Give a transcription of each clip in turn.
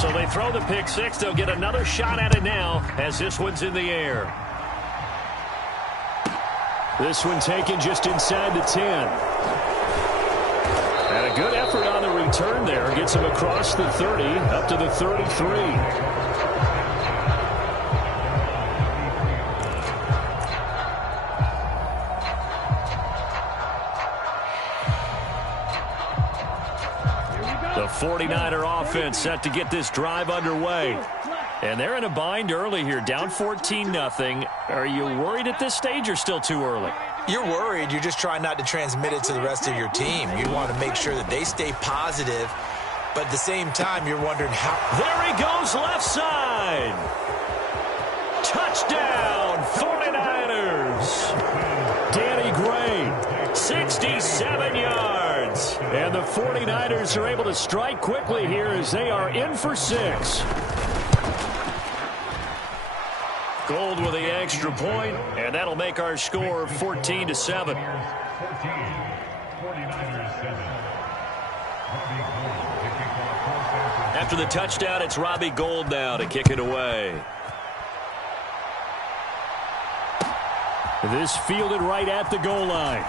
So they throw the pick six. They'll get another shot at it now as this one's in the air. This one taken just inside the 10. And a good effort on the return there. Gets him across the 30, up to the 33. The 49er offense set to get this drive underway. And they're in a bind early here, down 14-0. Are you worried at this stage or still too early? You're worried. You're just trying not to transmit it to the rest of your team. You want to make sure that they stay positive, but at the same time, you're wondering how. There he goes, left side. Touchdown, 49ers. Danny Gray, 67 yards. And the 49ers are able to strike quickly here as they are in for 6. Gold with the extra point, and that'll make our score 14-7. After the touchdown, it's Robbie Gould now to kick it away. This fielded right at the goal line.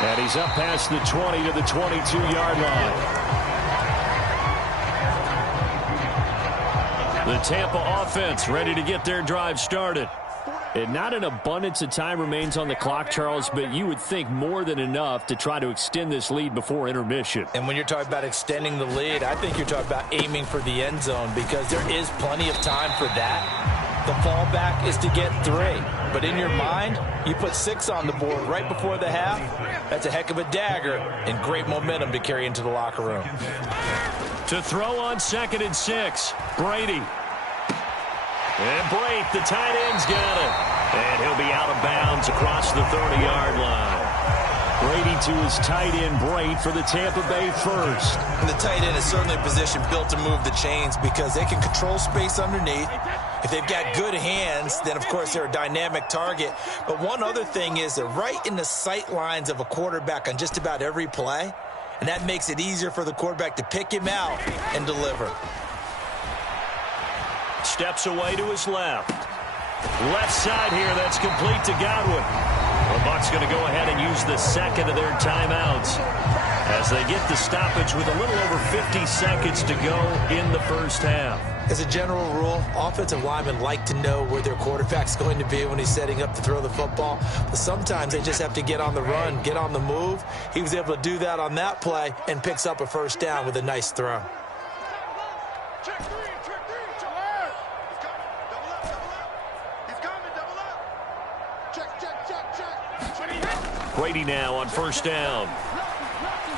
And he's up past the 20 to the 22-yard line. The Tampa offense ready to get their drive started. And not an abundance of time remains on the clock, Charles, but you would think more than enough to try to extend this lead before intermission. And when you're talking about extending the lead, I think you're talking about aiming for the end zone because there is plenty of time for that. The fallback is to get 3. But in your mind, you put 6 on the board right before the half. That's a heck of a dagger and great momentum to carry into the locker room. To throw on 2nd and 6, Brady. And Brate, the tight end's got it. And he'll be out of bounds across the 30-yard line. Brady to his tight end, Brate, for the Tampa Bay first. And the tight end is certainly a position built to move the chains because they can control space underneath. If they've got good hands, then, of course, they're a dynamic target. But one other thing is they're right in the sight lines of a quarterback on just about every play. And that makes it easier for the quarterback to pick him out and deliver. Steps away to his left. Left side here, that's complete to Godwin. The Bucs going to go ahead and use the second of their timeouts as they get the stoppage with a little over 50 seconds to go in the first half. As a general rule, offensive linemen like to know where their quarterback's going to be when he's setting up to throw the football. But sometimes they just have to get on the run, get on the move. He was able to do that on that play and picks up a first down with a nice throw. Brady now on first down.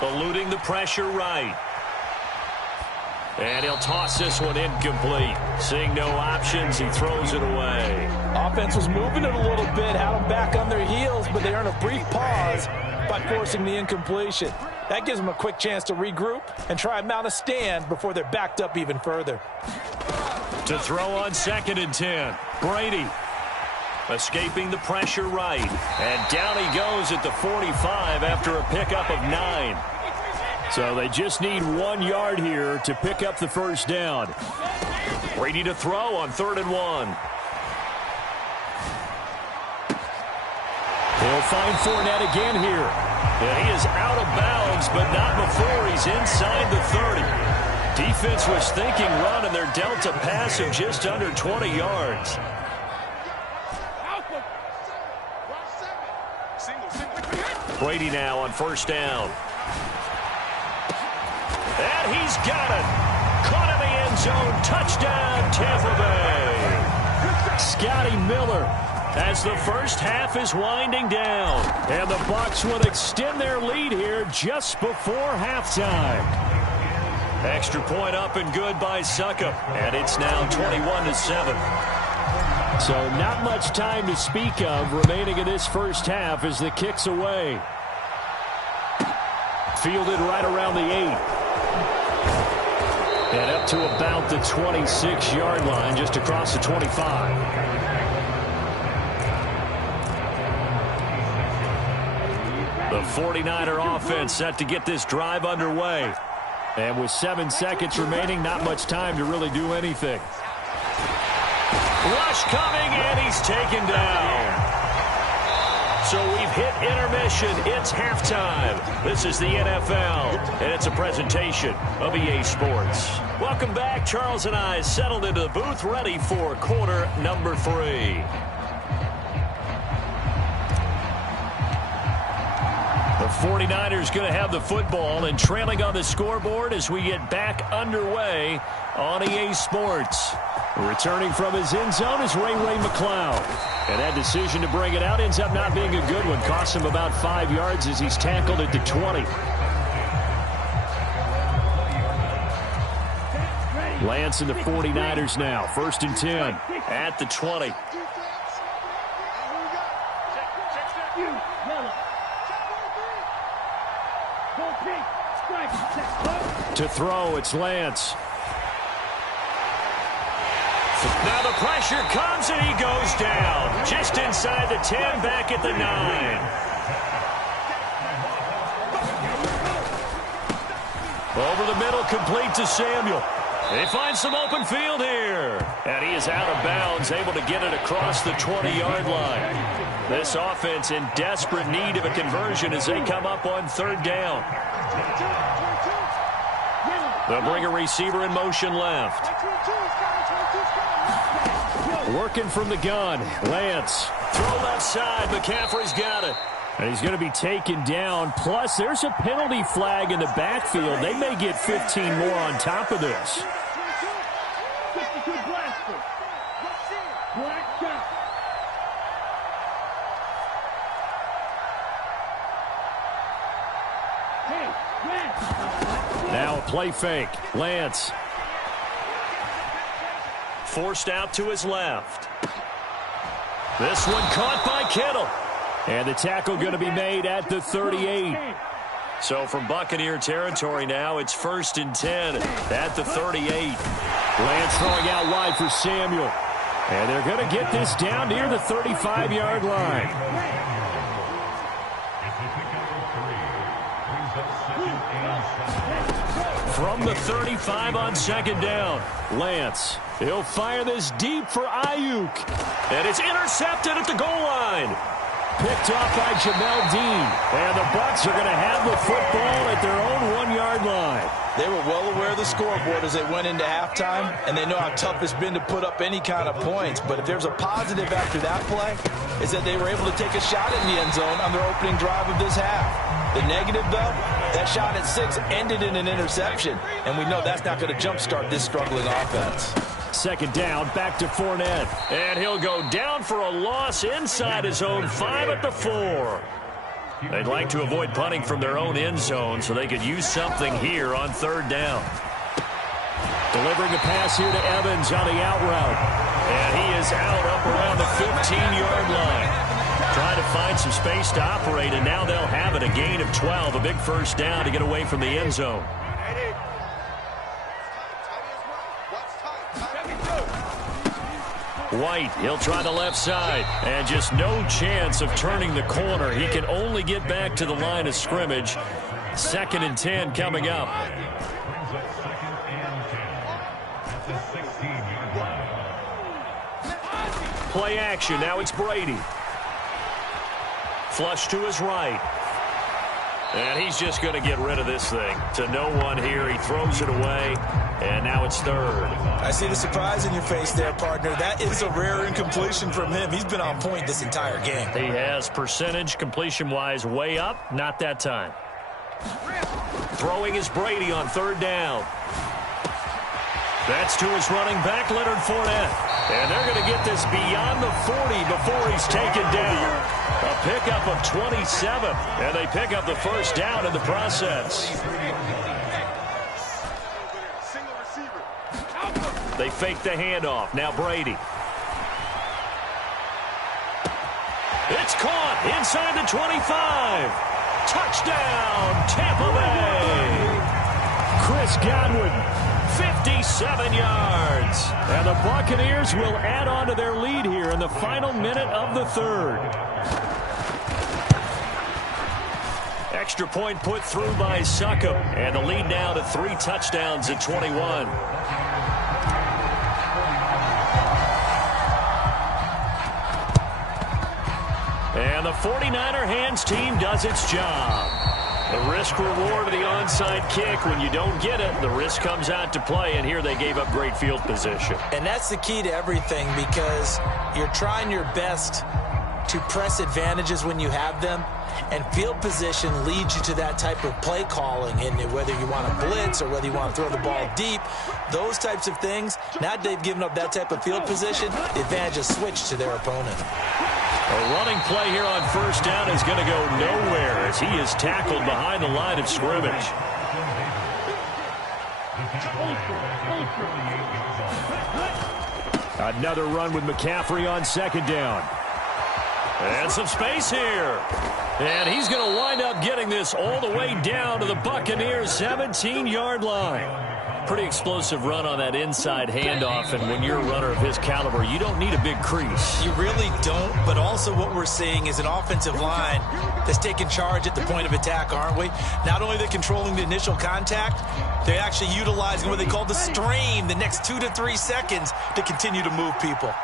Eluding the pressure right. And he'll toss this one incomplete. Seeing no options, he throws it away. Offense was moving it a little bit, had them back on their heels, but they earn a brief pause by forcing the incompletion. That gives them a quick chance to regroup and try and mount a stand before they're backed up even further. To throw on 2nd and 10, Brady. Escaping the pressure right. And down he goes at the 45 after a pickup of 9. So they just need 1 yard here to pick up the first down. Brady to throw on 3rd and 1. He'll find Fournette again here. And he is out of bounds, but not before he's inside the 30. Defense was thinking run, and they're dealt a pass of just under 20 yards. Brady now on first down. And he's got it. Caught in the end zone. Touchdown, Tampa Bay. Scotty Miller as the first half is winding down. And the Bucs will extend their lead here just before halftime. Extra point up and good by Succop. And it's now 21-7. So not much time to speak of remaining in this first half as the kick's away. Fielded right around the 8. And up to about the 26-yard line, just across the 25. The 49er offense set to get this drive underway. And with 7 seconds remaining, not much time to really do anything. Rush coming, and he's taken down. So we've hit intermission. It's halftime. This is the NFL, and it's a presentation of EA Sports. Welcome back. Charles and I settled into the booth, ready for quarter number 3. The 49ers going to have the football and trailing on the scoreboard as we get back underway on EA Sports. Returning from his end zone is Ray McCloud. And that decision to bring it out ends up not being a good one. Costs him about 5 yards as he's tackled at the 20. Lance and the 49ers now. 1st and 10 at the 20. To throw, it's Lance. Now the pressure comes and he goes down. Just inside the 10, back at the 9. Over the middle, complete to Samuel. They find some open field here. And he is out of bounds, able to get it across the 20-yard line. This offense in desperate need of a conversion as they come up on 3rd down. They'll bring a receiver in motion left. Working from the gun, Lance. Throw left side, McCaffrey's got it. And he's going to be taken down. Plus, there's a penalty flag in the backfield. They may get 15 more on top of this. Now a play fake. Lance. Forced out to his left. This one caught by Kittle. And the tackle going to be made at the 38. So from Buccaneer territory now, it's 1st and 10 at the 38. Lance throwing out wide for Samuel. And they're going to get this down near the 35-yard line. From the 35 on 2nd down, Lance. He'll fire this deep for Ayuk. And it's intercepted at the goal line. Picked off by Jamel Dean. And the Bucs are going to have the football at their own 1-yard line. They were well aware of the scoreboard as they went into halftime, and they know how tough it's been to put up any kind of points. But if there's a positive after that play, is that they were able to take a shot in the end zone on their opening drive of this half. The negative, though, that shot at 6 ended in an interception, and we know that's not going to jumpstart this struggling offense. 2nd down, back to Fournette. And he'll go down for a loss inside his own 5 at the 4. They'd like to avoid punting from their own end zone so they could use something here on 3rd down. Delivering a pass here to Evans on the out route. And he is out up around the 15-yard line. Trying to find some space to operate, and now they'll have it. A gain of 12, a big 1st down to get away from the end zone. White, he'll try the left side, and just no chance of turning the corner. He can only get back to the line of scrimmage. 2nd and 10 coming up. Play action, now it's Brady. Flush to his right. And he's just going to get rid of this thing. To no one here. He throws it away. And now it's 3rd. I see the surprise in your face there, partner. That is a rare incompletion from him. He's been on point this entire game. He has percentage completion-wise way up. Not that time. Throwing is Brady on 3rd down. That's to his running back, Leonard Fournette. And they're going to get this beyond the 40 before he's taken down. A pickup of 27, and they pick up the 1st down in the process. They fake the handoff. Now Brady. It's caught inside the 25. Touchdown, Tampa Bay. Chris Godwin, 57 yards. And the Buccaneers will add on to their lead here in the final minute of the 3rd. extra point put through by Succop. And the lead now to 3 touchdowns at 21. And the 49er hands team does its job. The risk-reward of the onside kick. When you don't get it, the risk comes out to play, and here they gave up great field position. And that's the key to everything, because you're trying your best to press advantages when you have them, and field position leads you to that type of play calling. And whether you want to blitz or whether you want to throw the ball deep, those types of things, now that they've given up that type of field position, the advantage is switched to their opponent. A running play here on first down is going to go nowhere as he is tackled behind the line of scrimmage. Another run with McCaffrey on second down. And some space here. And he's going to wind up getting this all the way down to the Buccaneers' 17-yard line. Pretty explosive run on that inside handoff, and when you're a runner of his caliber, you don't need a big crease. You really don't, but also what we're seeing is an offensive line that's taking charge at the point of attack, aren't we? Not only are they controlling the initial contact, they're actually utilizing what they call the stream, the next 2 to 3 seconds, to continue to move people.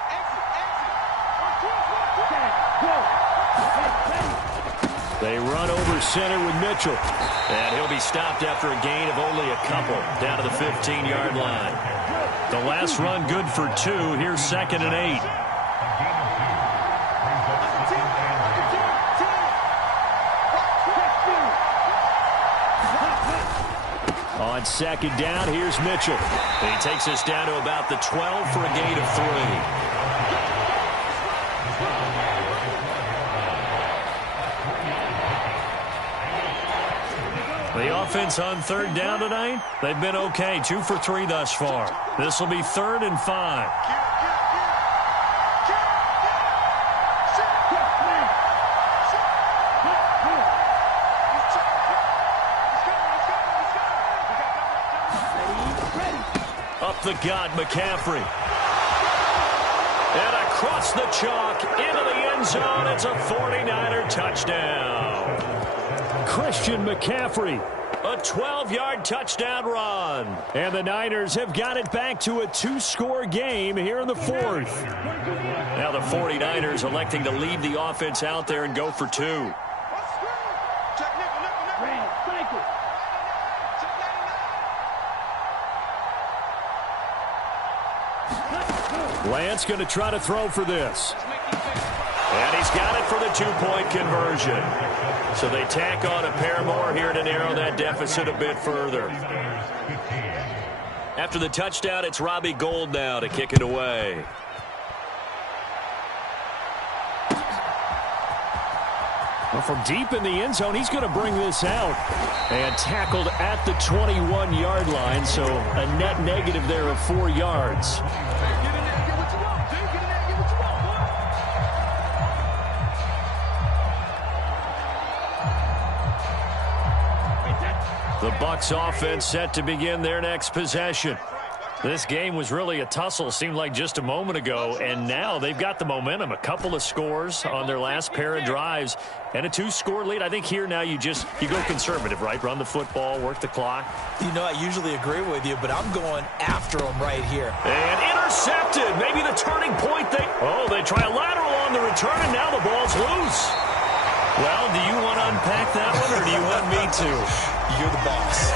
They run over center with Mitchell. And he'll be stopped after a gain of only a couple down to the 15-yard line. The last run good for 2. Here's 2nd and 8. On 2nd down, here's Mitchell. And he takes us down to about the 12 for a gain of 3. The offense on 3rd down tonight, they've been okay. 2 for 3 thus far. This will be 3rd and 5. Up the gut, McCaffrey. And across the chalk into the end zone. It's a 49er touchdown. Christian McCaffrey, a 12-yard touchdown run. And the Niners have got it back to a 2-score game here in the 4th. Now the 49ers electing to leave the offense out there and go for 2. Lance going to try to throw for this. And he's got it for the 2-point conversion. So they tack on a pair more here to narrow that deficit a bit further. After the touchdown, it's Robbie Gould now to kick it away. Well, from deep in the end zone, he's going to bring this out. And tackled at the 21-yard line, so a net negative there of 4 yards. The Bucs offense set to begin their next possession. This game was really a tussle, seemed like just a moment ago, and now they've got the momentum. A couple of scores on their last pair of drives and a 2-score lead. I think here now you go conservative, right? Run the football, work the clock. You know, I usually agree with you, but I'm going after them right here. And intercepted. Maybe the turning point. They try a lateral on the return, and now the ball's loose. Well, do you want to unpack that one, or do you want me to? You're the boss.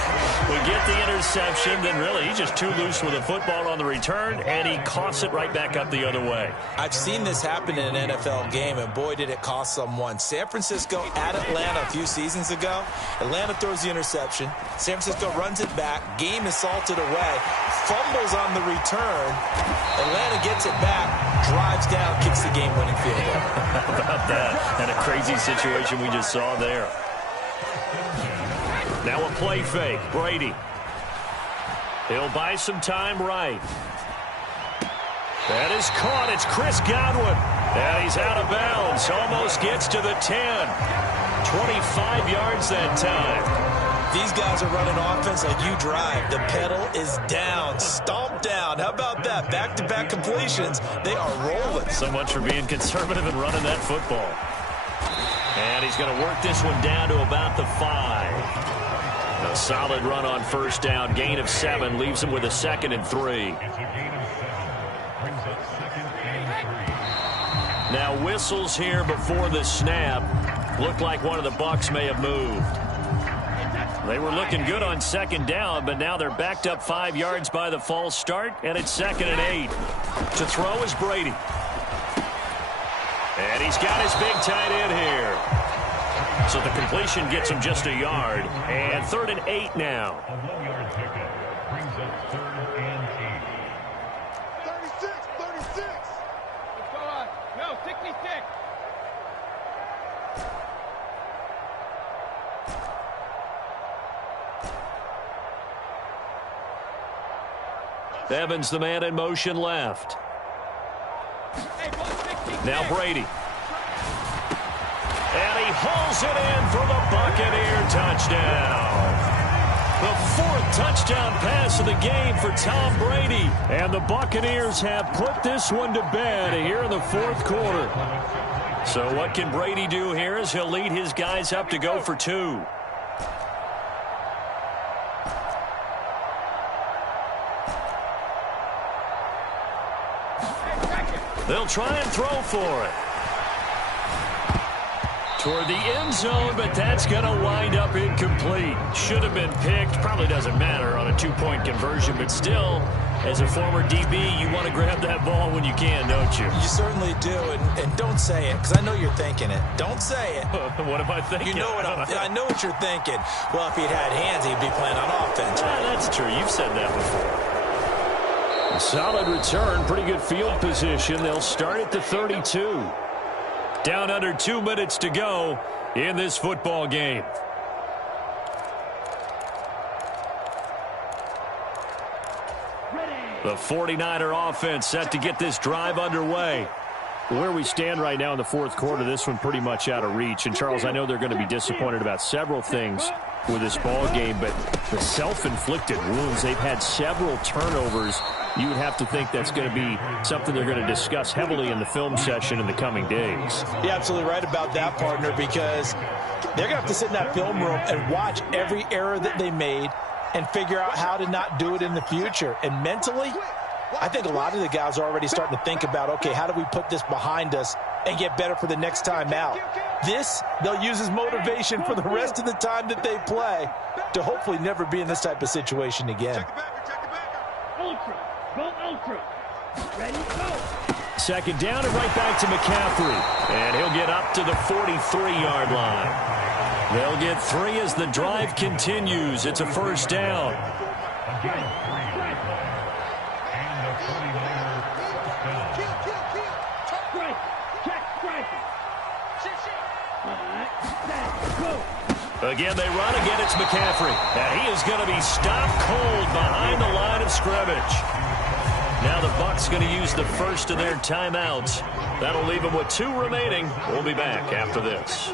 We get the interception, then really he's just too loose with the football on the return, and he coughs it right back up the other way. I've seen this happen in an NFL game, and boy, did it cost someone. San Francisco at Atlanta a few seasons ago. Atlanta throws the interception. San Francisco runs it back. Game is salted away. Fumbles on the return. Atlanta gets it back, drives down, kicks the game-winning field goal. How about that? And a crazy situation we just saw there. Now a play fake. Brady. He'll buy some time right. That is caught. It's Chris Godwin. And he's out of bounds. Almost gets to the 10. 25 yards that time. These guys are running offense like you drive. The pedal is down. Stomp down. How about that? Back-to-back completions. They are rolling. So much for being conservative and running that football. And he's going to work this one down to about the 5. A solid run on first down. Gain of 7 leaves him with a 2nd and 3. Now whistles here before the snap. Looked like one of the Bucs may have moved. They were looking good on 2nd down, but now they're backed up 5 yards by the false start, and it's 2nd and 8. To throw is Brady. And he's got his big tight end here. So the completion gets him just a yard. And 3rd and 8 now. A 1-yard pickup brings up 3rd and 8. 36. What's going on? No, 66. Evans, the man in motion left. Now Brady. And he hauls it in for the Buccaneer touchdown. The 4th touchdown pass of the game for Tom Brady. And the Buccaneers have put this one to bed here in the 4th quarter. So what can Brady do here as he'll lead his guys up to go for 2. They'll try and throw for it. Toward the end zone, but that's going to wind up incomplete. Should have been picked. Probably doesn't matter on a 2-point conversion, but still, as a former DB, you want to grab that ball when you can, don't you? You certainly do, and don't say it, because I know you're thinking it. Don't say it. What am I thinking? You know what I know what you're thinking. Well, if he'd had hands, he'd be playing on offense. Right? That's true. You've said that before. A solid return, pretty good field position. They'll start at the 32. Down under 2 minutes to go in this football game. The 49er offense set to get this drive underway. Where we stand right now in the 4th quarter, this one pretty much out of reach. And, Charles, I know they're going to be disappointed about several things with this ball game, but the self-inflicted wounds, they've had several turnovers. You would have to think that's going to be something they're going to discuss heavily in the film session in the coming days. You're absolutely right about that, partner, because they're going to have to sit in that film room and watch every error that they made and figure out how to not do it in the future. And mentally, I think a lot of the guys are already starting to think about, okay, how do we put this behind us and get better for the next time out? This, they'll use as motivation for the rest of the time that they play to hopefully never be in this type of situation again. Ultra. Go ultra. Ready, go. 2nd down and right back to McCaffrey. And he'll get up to the 43-yard line. They'll get 3 as the drive continues. It's a 1st down. Again, they run. Again, it's McCaffrey. And he is going to be stopped cold behind the line of scrimmage. Now the Bucs going to use the first of their timeouts. That'll leave them with 2 remaining. We'll be back after this.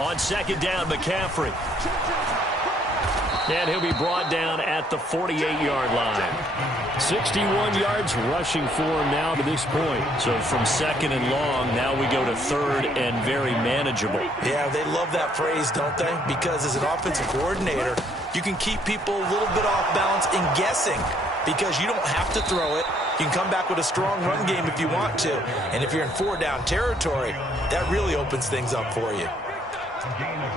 On 2nd down, McCaffrey. And he'll be brought down at the 48-yard line. 61 yards rushing for him now to this point. So from 2nd and long, now we go to 3rd and very manageable. Yeah, they love that phrase, don't they? Because as an offensive coordinator, you can keep people a little bit off balance in guessing because you don't have to throw it. You can come back with a strong run game if you want to. And if you're in 4-down territory, that really opens things up for you.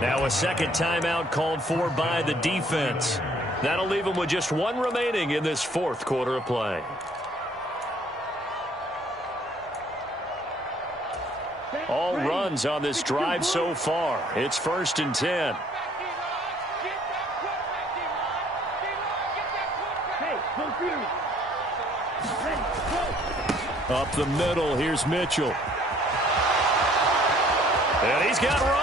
Now a 2nd timeout called for by the defense. That'll leave them with just 1 remaining in this 4th quarter of play. All runs on this drive so far. It's 1st and 10. Up the middle, here's Mitchell. And he's got room.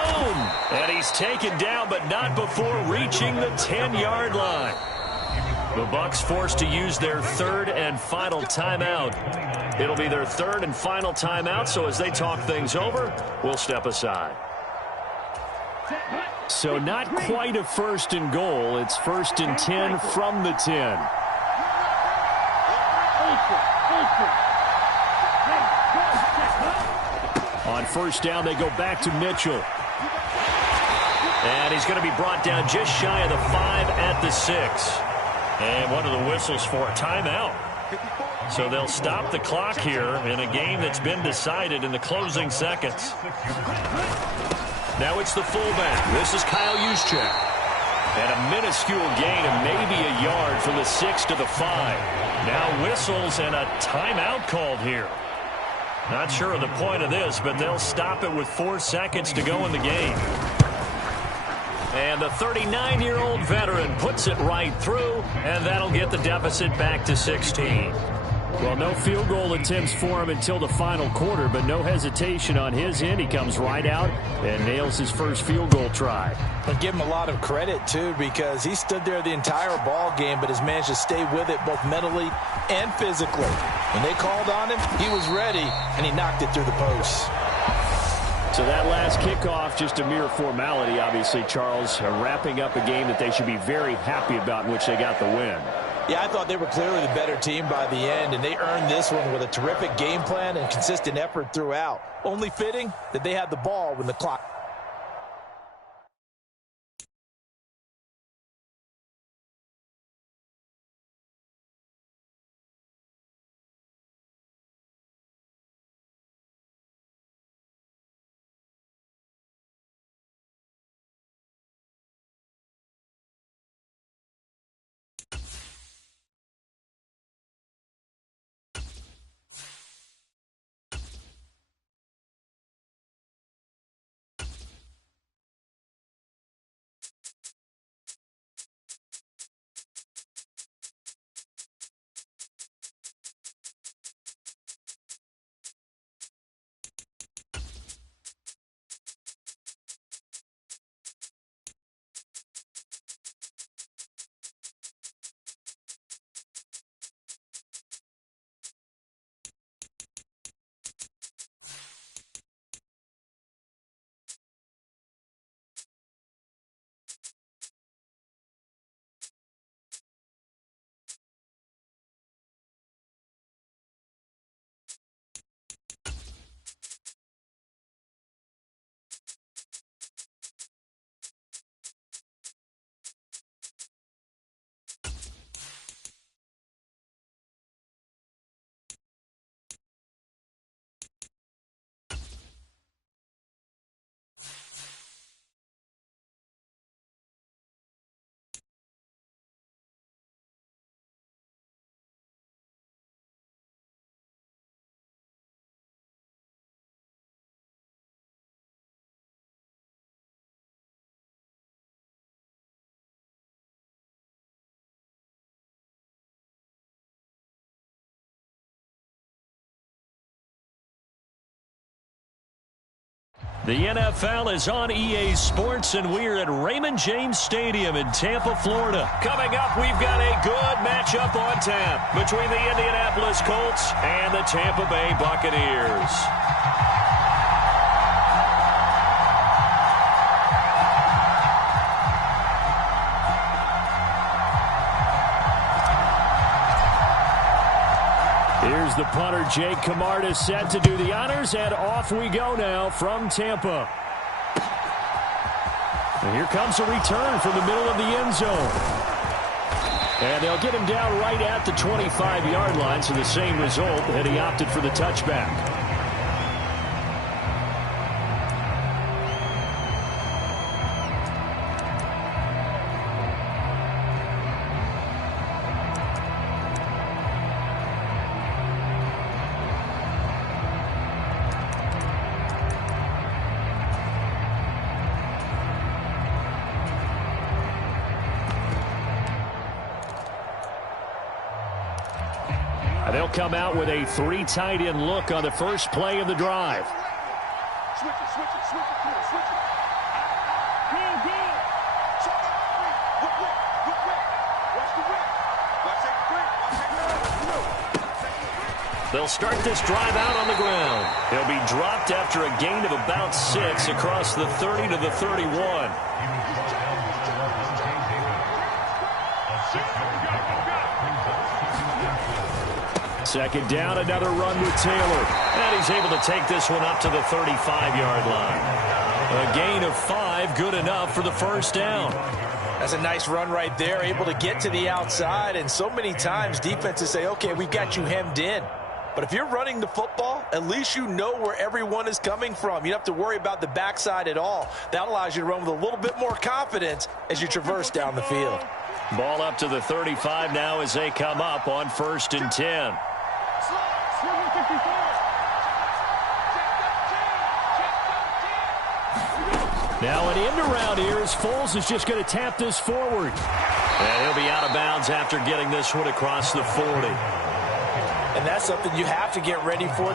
And he's taken down, but not before reaching the 10-yard line. The Bucs forced to use their 3rd and final timeout. It'll be their 3rd and final timeout, so as they talk things over, we'll step aside. So not quite a 1st and goal. It's 1st and 10 from the 10. On first down, they go back to Mitchell. And he's going to be brought down just shy of the 5 at the 6. And one of the whistles for a timeout. So they'll stop the clock here in a game that's been decided in the closing seconds. Now it's the fullback. This is Kyle Juszczyk. And a minuscule gain of maybe a yard from the 6 to the 5. Now whistles and a timeout called here. Not sure of the point of this, but they'll stop it with 4 seconds to go in the game. And the 39-year-old veteran puts it right through, and that'll get the deficit back to 16. Well, no field goal attempts for him until the final quarter, but no hesitation on his end. He comes right out and nails his first field goal try. But give him a lot of credit, too, because he stood there the entire ball game but has managed to stay with it both mentally and physically. When they called on him, he was ready, and he knocked it through the post. So that last kickoff, just a mere formality, obviously, Charles, wrapping up a game that they should be very happy about in which they got the win. Yeah, I thought they were clearly the better team by the end, and they earned this one with a terrific game plan and consistent effort throughout. Only fitting that they had the ball when the clock. The NFL is on EA Sports, and we're at Raymond James Stadium in Tampa, Florida. Coming up, we've got a good matchup on tap between the Indianapolis Colts and the Tampa Bay Buccaneers. Here's the punter, Jake Camarda, set to do the honors, and off we go now from Tampa. And here comes a return from the middle of the end zone. And they'll get him down right at the 25-yard line, so the same result, and he opted for the touchback. They'll come out with a 3 tight end look on the first play of the drive. Switch it. Go. They'll start this drive out on the ground. He'll be dropped after a gain of about 6 across the 30 to the 31. Second down, another run with Taylor. And he's able to take this one up to the 35-yard line. A gain of 5, good enough for the first down. That's a nice run right there, able to get to the outside. And so many times defenses say, okay, we've got you hemmed in. But if you're running the football, at least you know where everyone is coming from. You don't have to worry about the backside at all. That allows you to run with a little bit more confidence as you traverse down the field. Ball up to the 35 now as they come up on 1st and 10. Now an end around here as Foles is just going to tap this forward. And he'll be out of bounds after getting this one across the 40. And that's something you have to get ready for.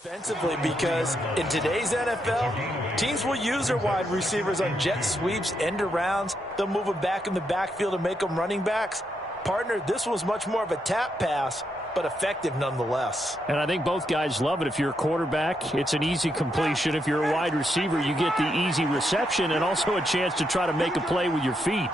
Defensively, because in today's NFL, teams will use their wide receivers on jet sweeps, end arounds. They'll move them back in the backfield and make them running backs. Partner, this was much more of a tap pass, but effective nonetheless. And I think both guys love it. If you're a quarterback, it's an easy completion. If you're a wide receiver, you get the easy reception and also a chance to try to make a play with your feet.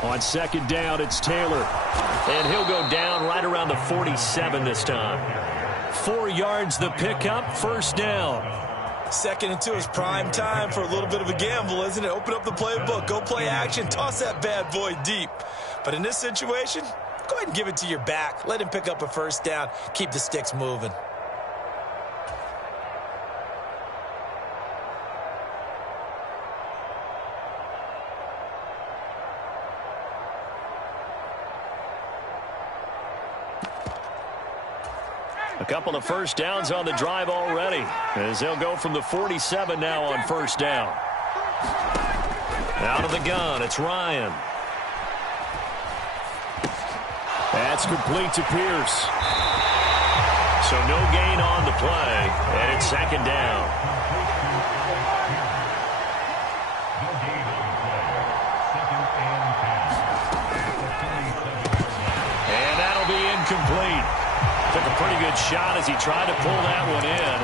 On second down, it's Taylor. And he'll go down right around the 47 this time. 4 yards the pickup, first down. 2nd and 2 is prime time for a little bit of a gamble, isn't it? Open up the playbook, go play action, toss that bad boy deep. But in this situation, go ahead and give it to your back. Let him pick up a first down. Keep the sticks moving. A couple of first downs on the drive already, as they'll go from the 47 now on first down. Out of the gun, it's Ryan. That's complete to Pierce. So no gain on the play, and it's second down. And that'll be incomplete. Took a pretty good shot as he tried to pull that one in.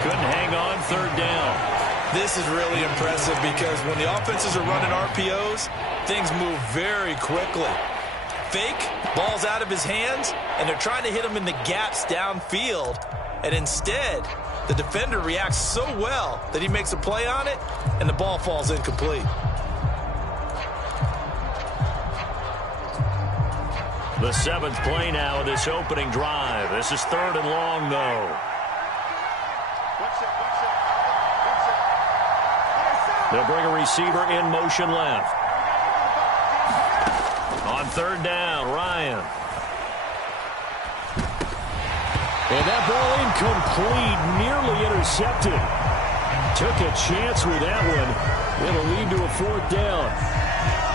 Couldn't hang on, third down. This is really impressive because when the offenses are running RPOs, things move very quickly. Fake, ball's out of his hands, and they're trying to hit him in the gaps downfield. And instead, the defender reacts so well that he makes a play on it, and the ball falls incomplete. The 7th play now of this opening drive. This is 3rd and long, though. They'll bring a receiver in motion left. On 3rd down, Ryan. And that ball incomplete, nearly intercepted. Took a chance with that one. It'll lead to a 4th down.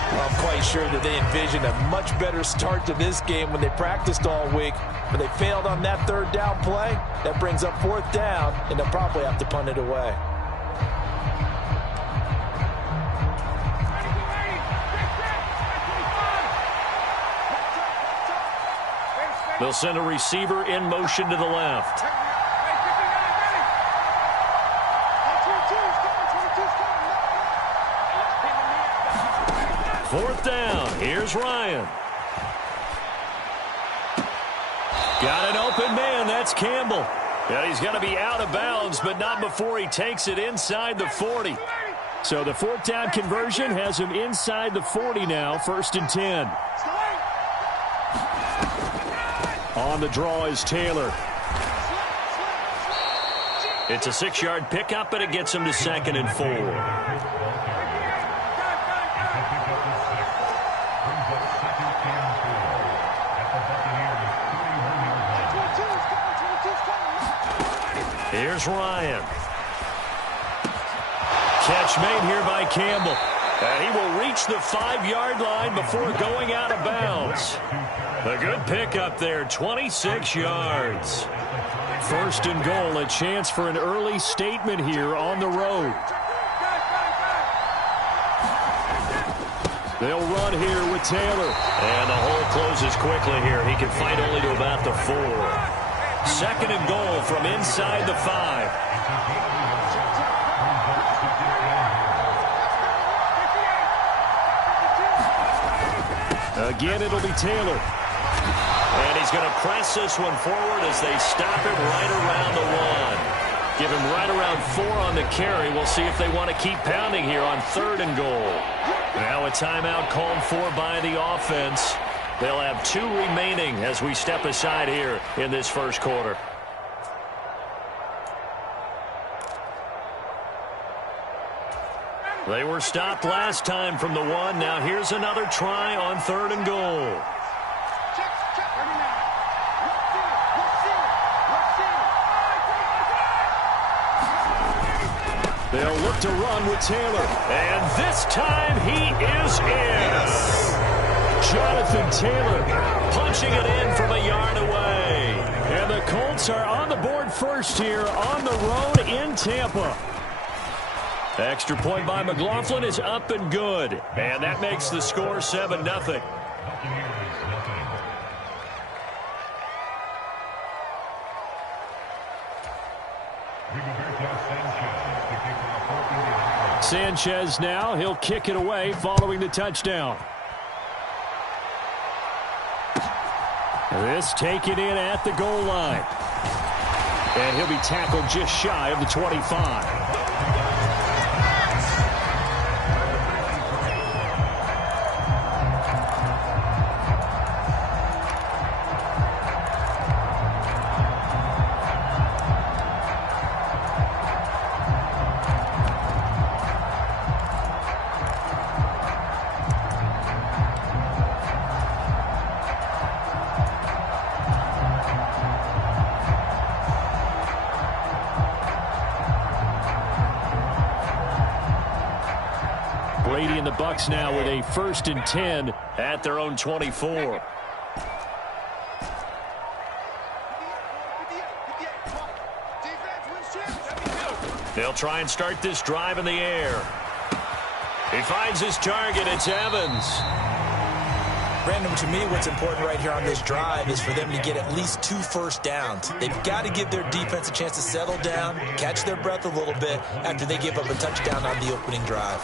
I'm quite sure that they envisioned a much better start to this game when they practiced all week, but they failed on that 3rd down play. That brings up 4th down, and they'll probably have to punt it away. They'll send a receiver in motion to the left. Fourth down. Here's Ryan. Got an open man. That's Campbell. And he's going to be out of bounds, but not before he takes it inside the 40. So the 4th down conversion has him inside the 40 now, 1st and 10. On the draw is Taylor. It's a 6-yard pickup, but it gets him to 2nd and 4. Here's Ryan. Catch made here by Campbell. And he will reach the 5-yard line before going out of bounds. A good pickup there, 26 yards. First and goal, a chance for an early statement here on the road. They'll run here with Taylor. And the hole closes quickly here. He can fight only to about the 4. Second and goal from inside the 5. Again, it'll be Taylor. And he's going to press this one forward as they stop him right around the 1. Give him right around 4 on the carry. We'll see if they want to keep pounding here on third and goal. Now a timeout called for by the offense. They'll have 2 remaining as we step aside here in this first quarter. They were stopped last time from the 1. Now here's another try on third and goal. They'll look to run with Taylor. And this time he is in. Jonathan Taylor punching it in from a yard away. And the Colts are on the board first here on the road in Tampa. Extra point by McLaughlin is up and good. And that makes the score 7-0. Sanchez now, he'll kick it away following the touchdown. This taken in at the goal line. And he'll be tackled just shy of the 25. Brady and the Bucs now with a 1st and 10 at their own 24. They'll try and start this drive in the air. He finds his target. It's Evans. Brandon, to me, what's important right here on this drive is for them to get at least 2 first downs. They've got to give their defense a chance to settle down, catch their breath a little bit after they give up a touchdown on the opening drive.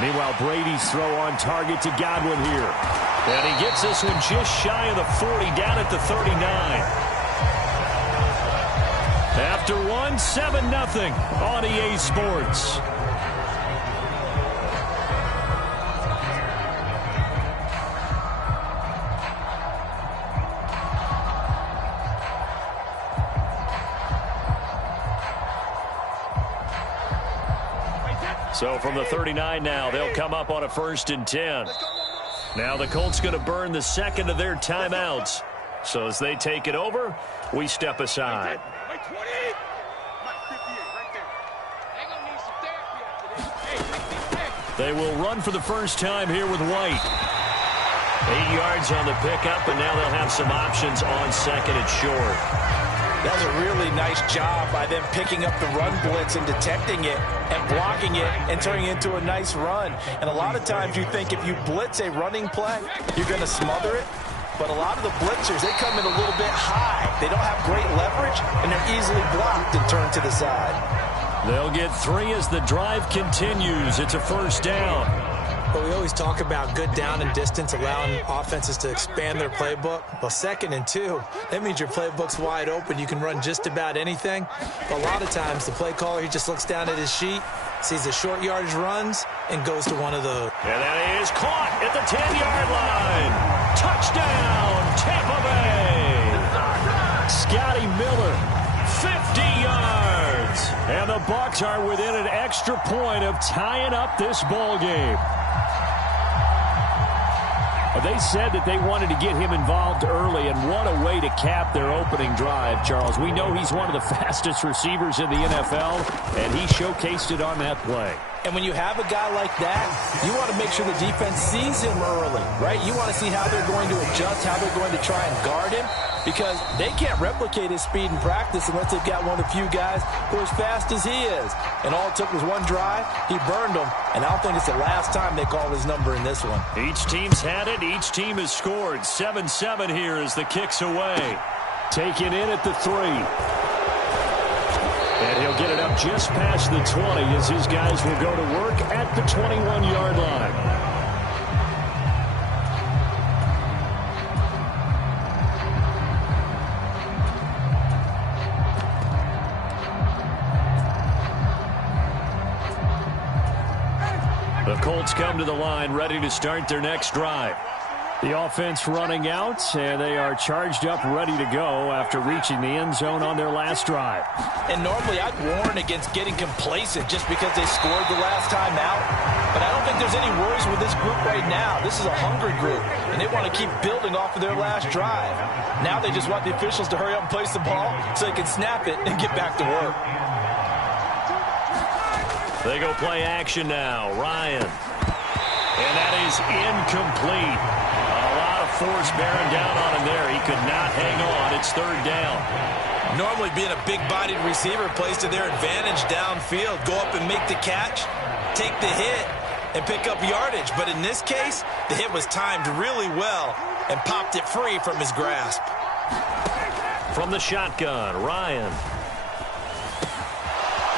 Meanwhile, Brady's throw on target to Godwin here. And he gets this one just shy of the 40, down at the 39. After 1, 7-0 on EA Sports. So from the 39 now, they'll come up on a 1st and 10. Now the Colts going to burn the second of their timeouts. So as they take it over, we step aside. They will run for the first time here with White. 8 yards on the pickup, and now they'll have some options on second and short. That was a really nice job by them picking up the run blitz and detecting it and blocking it and turning it into a nice run. And a lot of times you think if you blitz a running play, you're going to smother it. But a lot of the blitzers, they come in a little bit high. They don't have great leverage, and they're easily blocked and turned to the side. They'll get 3 as the drive continues. It's a 1st down. But we always talk about good down and distance, allowing offenses to expand their playbook. Well, 2nd and 2, that means your playbook's wide open. You can run just about anything. But a lot of times, the play caller, he just looks down at his sheet, sees the short yardage runs, and goes to one of those. And that is caught at the 10-yard line. Touchdown, Tampa Bay. Scotty Miller, 50 yards. And the Bucs are within an extra point of tying up this ball game. they said that they wanted to get him involved early, and what a way to cap their opening drive, Charles. We know he's one of the fastest receivers in the NFL, and he showcased it on that play. And when you have a guy like that, you want to make sure the defense sees him early, right? You want to see how they're going to adjust, how they're going to try and guard him, because they can't replicate his speed in practice unless they've got one of the few guys who are as fast as he is. And all it took was one drive. He burned them, and I don't think it's the last time they called his number in this one. Each team's had it. Each team has scored. 7-7 here as the kick's away. Taken in at the 3. And he'll get it up just past the 20 as his guys will go to work at the 21-yard line. The Colts come to the line ready to start their next drive. The offense running out, and they are charged up, ready to go after reaching the end zone on their last drive. And normally I'd warn against getting complacent just because they scored the last time out. But I don't think there's any worries with this group right now. This is a hungry group, and they want to keep building off of their last drive. Now they just want the officials to hurry up and place the ball so they can snap it and get back to work. They go play action now. Ryan. And that is incomplete. Force bearing down on him there. He could not hang on. It's 3rd down. Normally being a big-bodied receiver plays to their advantage downfield. Go up and make the catch, take the hit, and pick up yardage. But in this case, the hit was timed really well and popped it free from his grasp. From the shotgun, Ryan.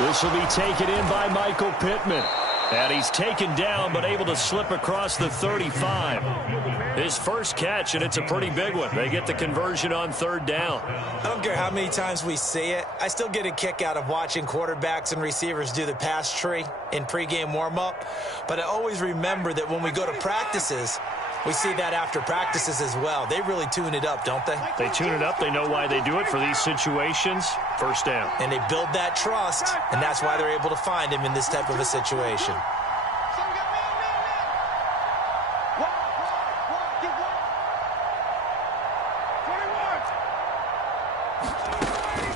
This will be taken in by Michael Pittman. And he's taken down, but able to slip across the 35. His first catch, and it's a pretty big one. They get the conversion on 3rd down. I don't care how many times we see it. I still get a kick out of watching quarterbacks and receivers do the pass tree in pregame warm-up. But I always remember that when we go to practices, we see that after practices as well. They really tune it up, don't they? They tune it up. They know why they do it for these situations. 1st down. And they build that trust, and that's why they're able to find him in this type of a situation.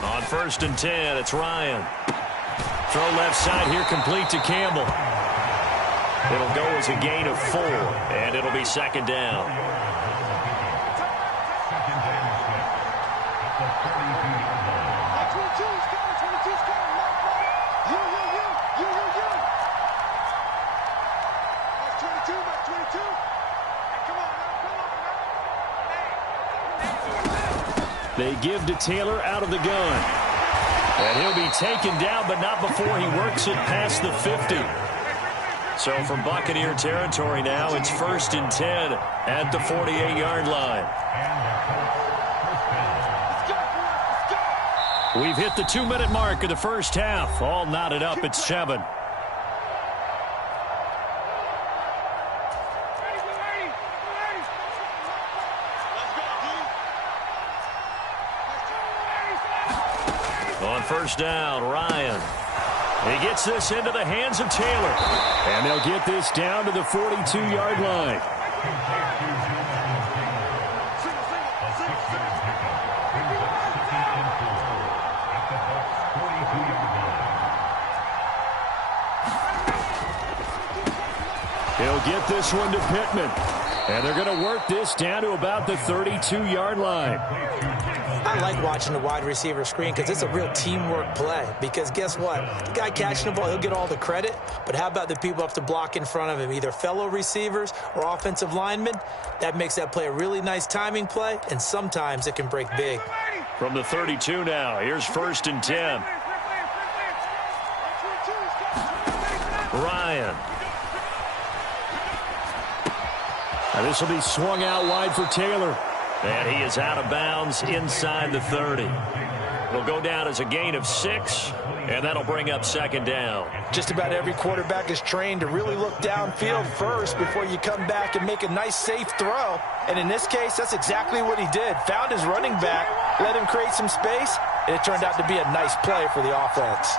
On 1st and 10, it's Ryan. Throw left side here, complete to Campbell. It'll go as a gain of 4, and it'll be 2nd down. They give to Taylor out of the gun. And he'll be taken down, but not before he works it past the 50. So from Buccaneer territory now, it's 1st and 10 at the 48-yard line. We've hit the 2-minute mark of the first half. All knotted up at 7. On 1st down, Ryan. He gets this into the hands of Taylor. And they'll get this down to the 42-yard line. He'll get this one to Pittman. And they're going to work this down to about the 32-yard line. I like watching the wide receiver screen because it's a real teamwork play. Because guess what? The guy catching the ball, he'll get all the credit. But how about the people up to block in front of him, either fellow receivers or offensive linemen? That makes that play a really nice timing play, and sometimes it can break big. From the 32 now, here's 1st and 10. Ryan. Now this will be swung out wide for Taylor. And he is out of bounds inside the 30. It'll go down as a gain of 6, and that'll bring up 2nd down. Just about every quarterback is trained to really look downfield first before you come back and make a nice, safe throw. And in this case, that's exactly what he did. Found his running back, let him create some space, and it turned out to be a nice play for the offense.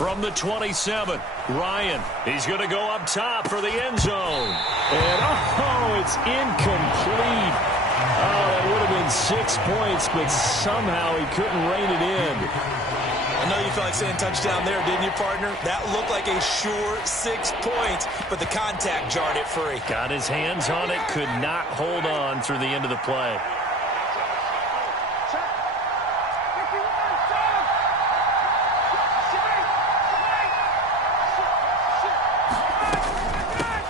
From the 27, Ryan. He's going to go up top for the end zone. And, it's incomplete. Oh, that would have been 6 points, but somehow he couldn't rein it in. I know you felt like saying touchdown there, didn't you, partner? That looked like a sure 6 points, but the contact jarred it free. Got his hands on it, could not hold on through the end of the play.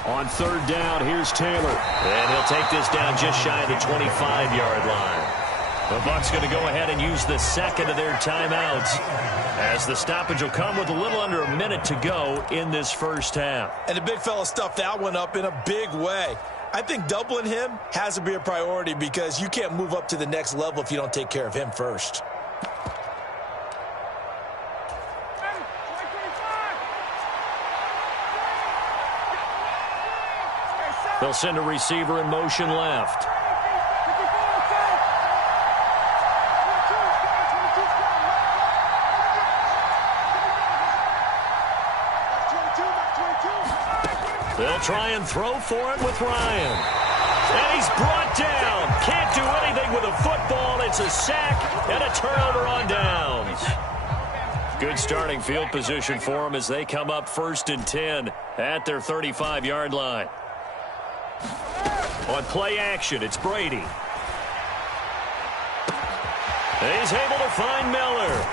On third down, here's Taylor. And he'll take this down just shy of the 25-yard line. The Bucs going to go ahead and use the second of their timeouts, as the stoppage will come with a little under a minute to go in this first half. And the big fella stuffed that one up in a big way. I think doubling him has to be a priority because you can't move up to the next level if you don't take care of him first. They'll send a receiver in motion left. They'll try and throw for it with Ryan. And he's brought down. Can't do anything with a football. It's a sack and a turnover on downs. Good starting field position for them as they come up 1st and 10 at their 35-yard line. On play action, it's Brady. He's able to find Miller.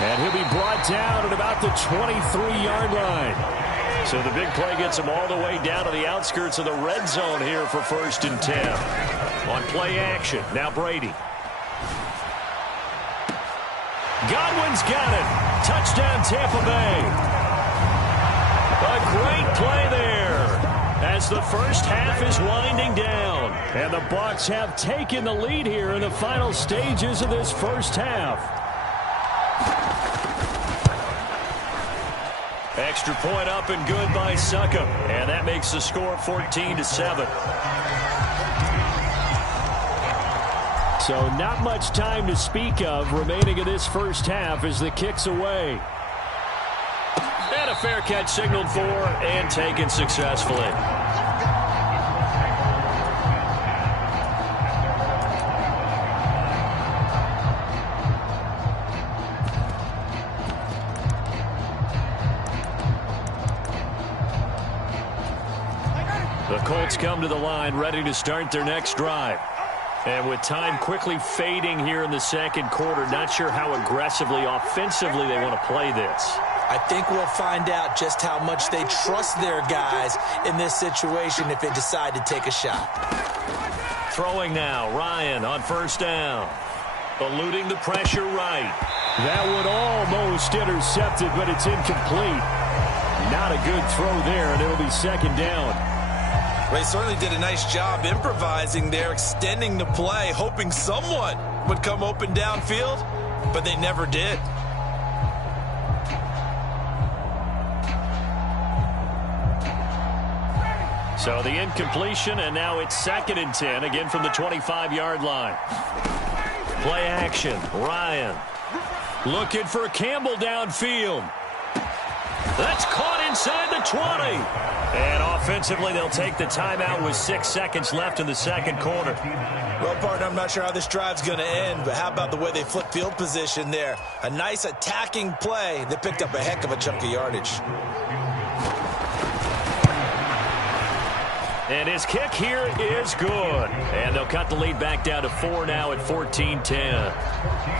And he'll be brought down at about the 23-yard line. So the big play gets him all the way down to the outskirts of the red zone here for 1st and 10. On play action, now Brady. Godwin's got it. Touchdown, Tampa Bay. A great play there as the first half is winding down. And the Bucs have taken the lead here in the final stages of this first half. Extra point up and good by Succop. And that makes the score 14-7. So not much time to speak of remaining in this first half as the kick's away. And a fair catch signaled for and taken successfully. The Colts come to the line ready to start their next drive. And with time quickly fading here in the second quarter, not sure how aggressively, offensively they want to play this. I think we'll find out just how much they trust their guys in this situation if they decide to take a shot. Throwing now, Ryan on first down. Eluding the pressure right. That one almost intercepted, but it's incomplete. Not a good throw there, and it'll be second down. They certainly did a nice job improvising there, extending the play, hoping someone would come open downfield, but they never did. So the incompletion, and now it's 2nd and 10, again from the 25-yard line. Play action, Ryan. Looking for Campbell downfield. That's caught inside the 20. And offensively, they'll take the timeout with 6 seconds left in the second quarter. Well, partner, I'm not sure how this drive's going to end, but how about the way they flip field position there? A nice attacking play that picked up a heck of a chunk of yardage. And his kick here is good. And they'll cut the lead back down to 4 now at 14-10.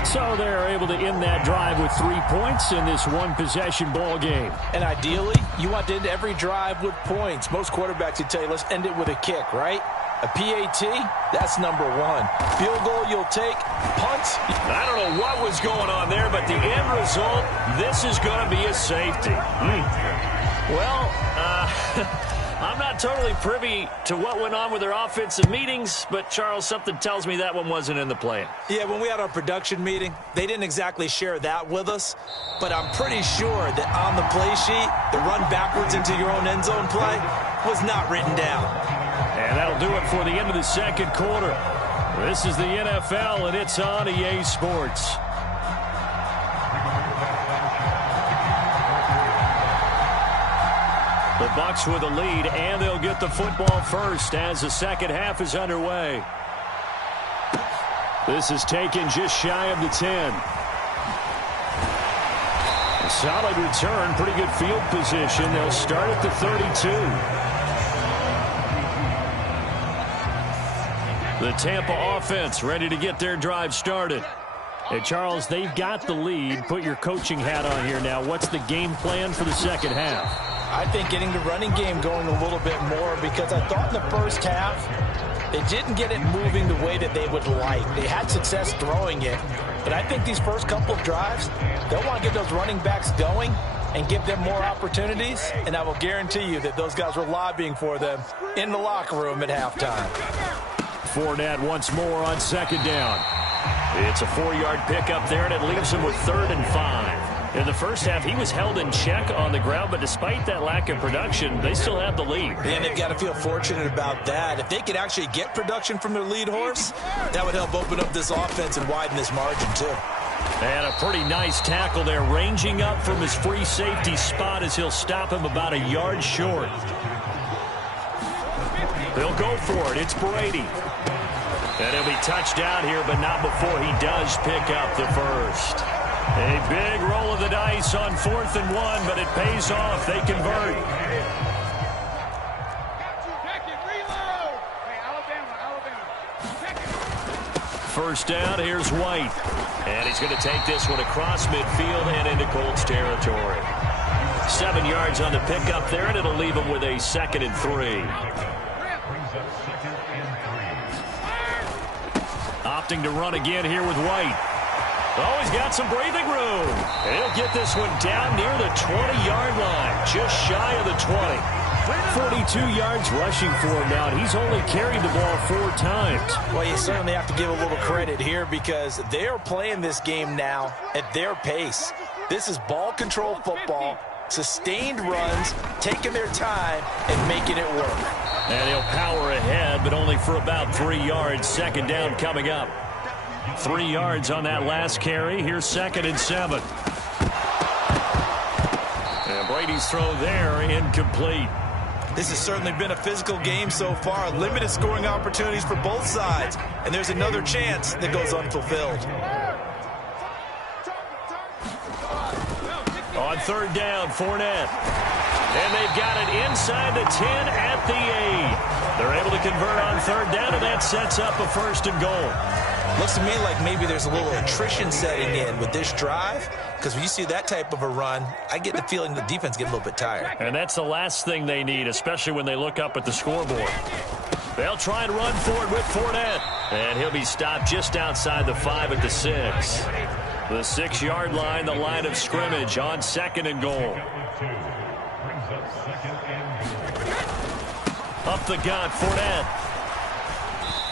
So they're able to end that drive with 3 points in this one-possession ball game. And ideally, you want to end every drive with points. Most quarterbacks would tell you, let's end it with a kick, right? A PAT, that's number 1. Field goal you'll take, punts. I don't know what was going on there, but the end result, this is going to be a safety. Well, I'm not totally privy to what went on with their offensive meetings, but, Charles, something tells me that one wasn't in the plan. Yeah, when we had our production meeting, they didn't exactly share that with us, but I'm pretty sure that on the play sheet, the run backwards into your own end zone play was not written down. And that'll do it for the end of the second quarter. This is the NFL, and it's on EA Sports. The Bucs with a lead, and they'll get the football first as the second half is underway. This is taken just shy of the 10. A solid return, pretty good field position. They'll start at the 32. The Tampa offense ready to get their drive started. Hey, Charles, they've got the lead. Put your coaching hat on here now. What's the game plan for the second half? I think getting the running game going a little bit more, because I thought in the first half they didn't get it moving the way that they would like. They had success throwing it, but I think these first couple of drives, they'll want to get those running backs going and give them more opportunities, and I will guarantee you that those guys were lobbying for them in the locker room at halftime. Fournette once more on second down. It's a 4-yard pickup there, and it leaves him with 3rd and 5. In the first half, he was held in check on the ground, but despite that lack of production, they still have the lead. And they've got to feel fortunate about that. If they could actually get production from their lead horse, that would help open up this offense and widen this margin, too. And a pretty nice tackle there, ranging up from his free safety spot as he'll stop him about a yard short. They'll go for it. It's Brady. And he'll be touched down here, but not before he does pick up the first. A big roll of the dice on 4th and 1, but it pays off. They convert. First down, here's White. And he's going to take this one across midfield and into Colts territory. 7 yards on the pickup there, and it'll leave him with a 2nd and 3. Opting to run again here with White. Oh, he's got some breathing room. He'll get this one down near the 20-yard line, just shy of the 20. 42 yards rushing for him now, and he's only carried the ball 4 times. Well, you certainly have to give a little credit here, because they're playing this game now at their pace. This is ball control football, sustained runs, taking their time and making it work. And he'll power ahead, but only for about 3 yards. Second down coming up. 3 yards on that last carry. Here's 2nd and 7. And Brady's throw there, incomplete. This has certainly been a physical game so far. Limited scoring opportunities for both sides. And there's another chance that goes unfulfilled. On 3rd down, Fournette. And they've got it inside the 10 at the 8. They're able to convert on 3rd down, and that sets up a 1st and goal. Looks to me like maybe there's a little attrition setting in with this drive, because when you see that type of a run, I get the feeling the defense get a little bit tired. And that's the last thing they need, especially when they look up at the scoreboard. They'll try and run for it with Fournette. And he'll be stopped just outside the 5 at the 6. The 6-yard line, the line of scrimmage on 2nd and goal. Up the gut, Fournette.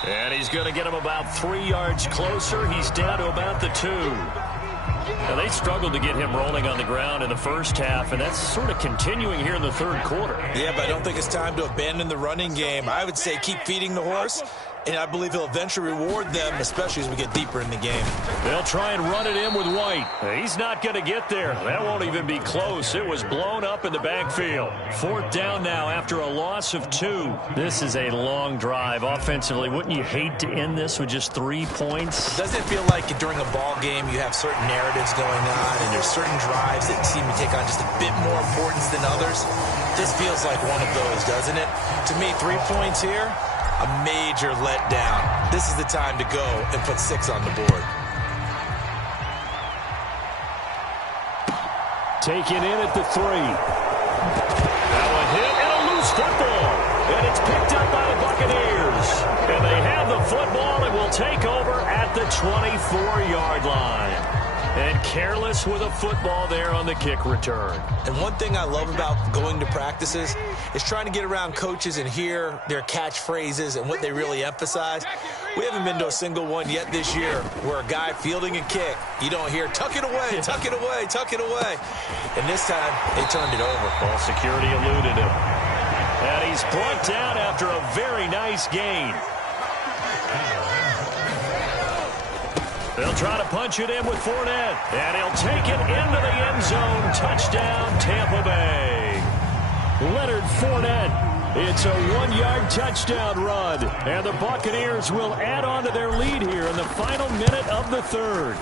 And he's going to get him about 3 yards closer. He's down to about the 2. Now, they struggled to get him rolling on the ground in the first half, and that's sort of continuing here in the 3rd quarter. Yeah, but I don't think it's time to abandon the running game. I would say keep feeding the horse, and I believe he'll eventually reward them, especially as we get deeper in the game. They'll try and run it in with White. He's not going to get there. That won't even be close. It was blown up in the backfield. 4th down now after a loss of 2. This is a long drive offensively. Wouldn't you hate to end this with just 3 points? Doesn't it feel like during a ball game you have certain narratives going on, and there's certain drives that seem to take on just a bit more importance than others? This feels like one of those, doesn't it? To me, 3 points here, a major letdown. This is the time to go and put 6 on the board. Taken in at the 3. That one hit, and a loose football. And it's picked up by the Buccaneers. And they have the football and will take over at the 24-yard line. And careless with a football there on the kick return. And one thing I love about going to practices is trying to get around coaches and hear their catchphrases and what they really emphasize. We haven't been to a single one yet this year where a guy fielding a kick, you don't hear, tuck it away, tuck it away, tuck it away. And this time, they turned it over. Ball security eluded him. And he's brought down after a very nice gain. They'll try to punch it in with Fournette. And he'll take it into the end zone. Touchdown, Tampa Bay. Leonard Fournette. It's a 1-yard touchdown run. And the Buccaneers will add on to their lead here in the final minute of the third.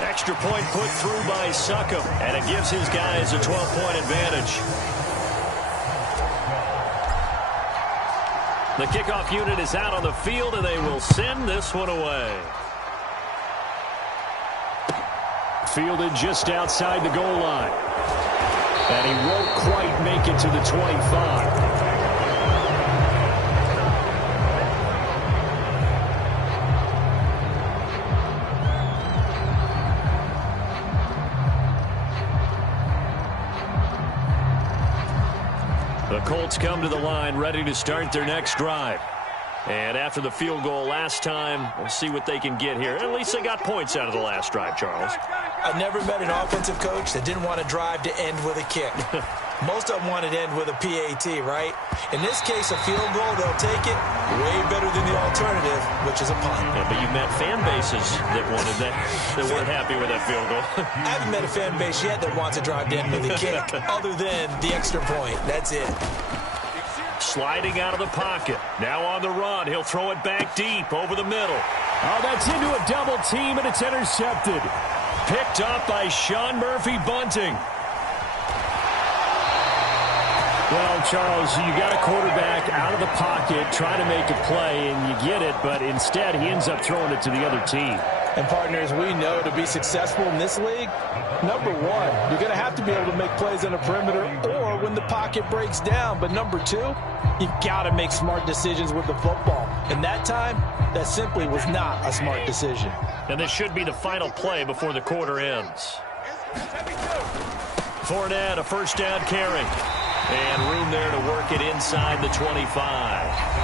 Extra point put through by Succop, and it gives his guys a 12-point advantage. The kickoff unit is out on the field, and they will send this one away. Fielded just outside the goal line. And he won't quite make it to the 25. The Colts come to the line ready to start their next drive. And after the field goal last time, we'll see what they can get here. At least they got points out of the last drive, Charles. I've never met an offensive coach that didn't want to drive to end with a kick. Most of them want to end with a PAT, right? In this case, a field goal, they'll take it way better than the alternative, which is a punt. Yeah, but you've met fan bases that wanted that weren't happy with that field goal. I haven't met a fan base yet that wants to drive to end with a kick, other than the extra point. That's it. Sliding out of the pocket. Now on the run. He'll throw it back deep over the middle. Oh, that's into a double team, and it's intercepted. Picked up by Sean Murphy-Bunting. Well, Charles, you got a quarterback out of the pocket trying to make a play, and you get it, but instead he ends up throwing it to the other team. And, partners, we know to be successful in this league, number one, you're going to have to be able to make plays on the perimeter or when the pocket breaks down. But number two, you've got to make smart decisions with the football. And that time, that simply was not a smart decision. And this should be the final play before the quarter ends. Fournette, a first down carry. And room there to work it inside the 25.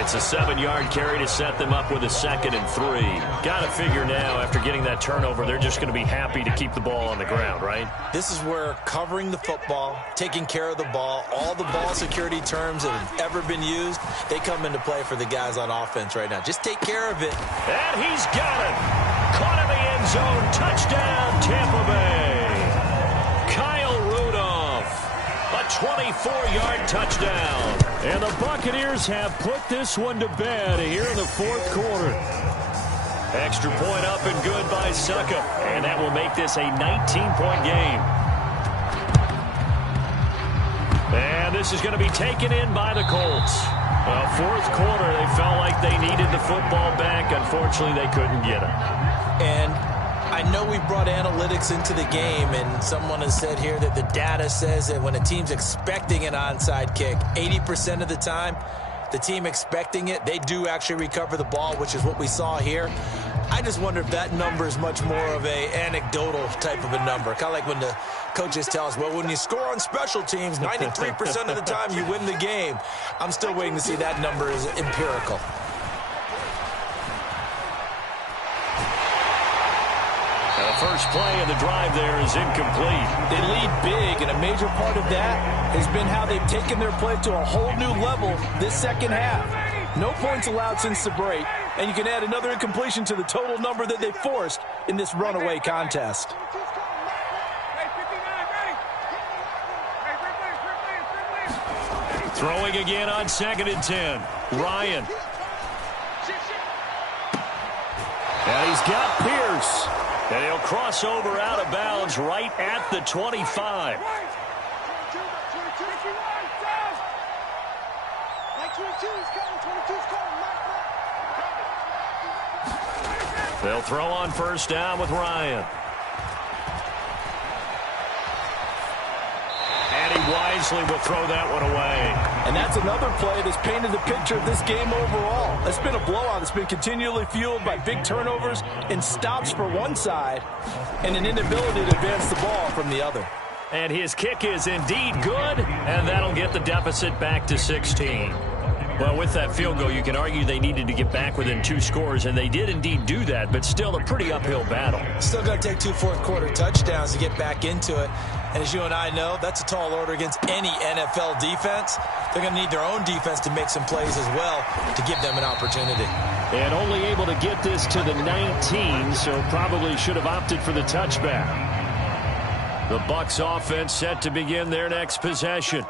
It's a 7-yard carry to set them up with a 2nd and 3. Got to figure now, after getting that turnover, they're just going to be happy to keep the ball on the ground, right? This is where covering the football, taking care of the ball, all the ball security terms that have ever been used, they come into play for the guys on offense right now. Just take care of it. And he's got it. Caught in the end zone. Touchdown, Tampa Bay. Kyle Rudolph. A 24-yard touchdown. And the Buccaneers have put this one to bed here in the fourth quarter. Extra point up and good by Succop. And that will make this a 19-point game. And this is going to be taken in by the Colts. Well, fourth quarter, they felt like they needed the football back. Unfortunately, they couldn't get it. And I know we brought analytics into the game, and someone has said here that the data says that when a team's expecting an onside kick, 80% of the time, the team expecting it, they do actually recover the ball, which is what we saw here. I just wonder if that number is much more of a anecdotal type of a number. Kind of like when the coaches tell us, well, when you score on special teams, 93% of the time you win the game. I'm still waiting to see that number is empirical. The first play of the drive there is incomplete. They lead big, and a major part of that has been how they've taken their play to a whole new level this second half. No points allowed since the break, and you can add another incompletion to the total number that they forced in this runaway contest. Throwing again on 2nd and 10. Ryan. And he's got Pierce. And he'll cross over out of bounds right at the 25. They'll throw on first down with Ryan. And he wisely will throw that one away. And that's another play that's painted the picture of this game overall. It's been a blowout. It's been continually fueled by big turnovers and stops for one side and an inability to advance the ball from the other. And his kick is indeed good, and that'll get the deficit back to 16. Well, with that field goal, you can argue they needed to get back within 2 scores, and they did indeed do that, but still a pretty uphill battle. Still going to take 2 fourth-quarter touchdowns to get back into it. And as you and I know, that's a tall order against any NFL defense. They're going to need their own defense to make some plays as well to give them an opportunity. And only able to get this to the 19, so probably should have opted for the touchback. The Bucs offense set to begin their next possession.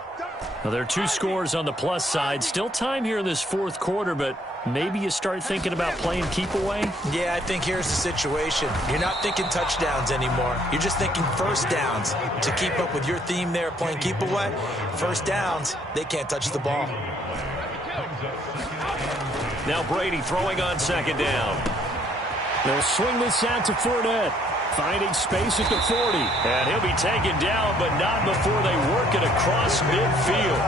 Now, there are 2 scores on the plus side. Still time here in this fourth quarter, but maybe you start thinking about playing keep away? Yeah, I think here's the situation. You're not thinking touchdowns anymore. You're just thinking first downs. To keep up with your theme there, playing keep away, first downs, they can't touch the ball. Now Brady throwing on second down. They'll swing this out to Fournette. Finding space at the 40. And he'll be taken down, but not before they work it across midfield.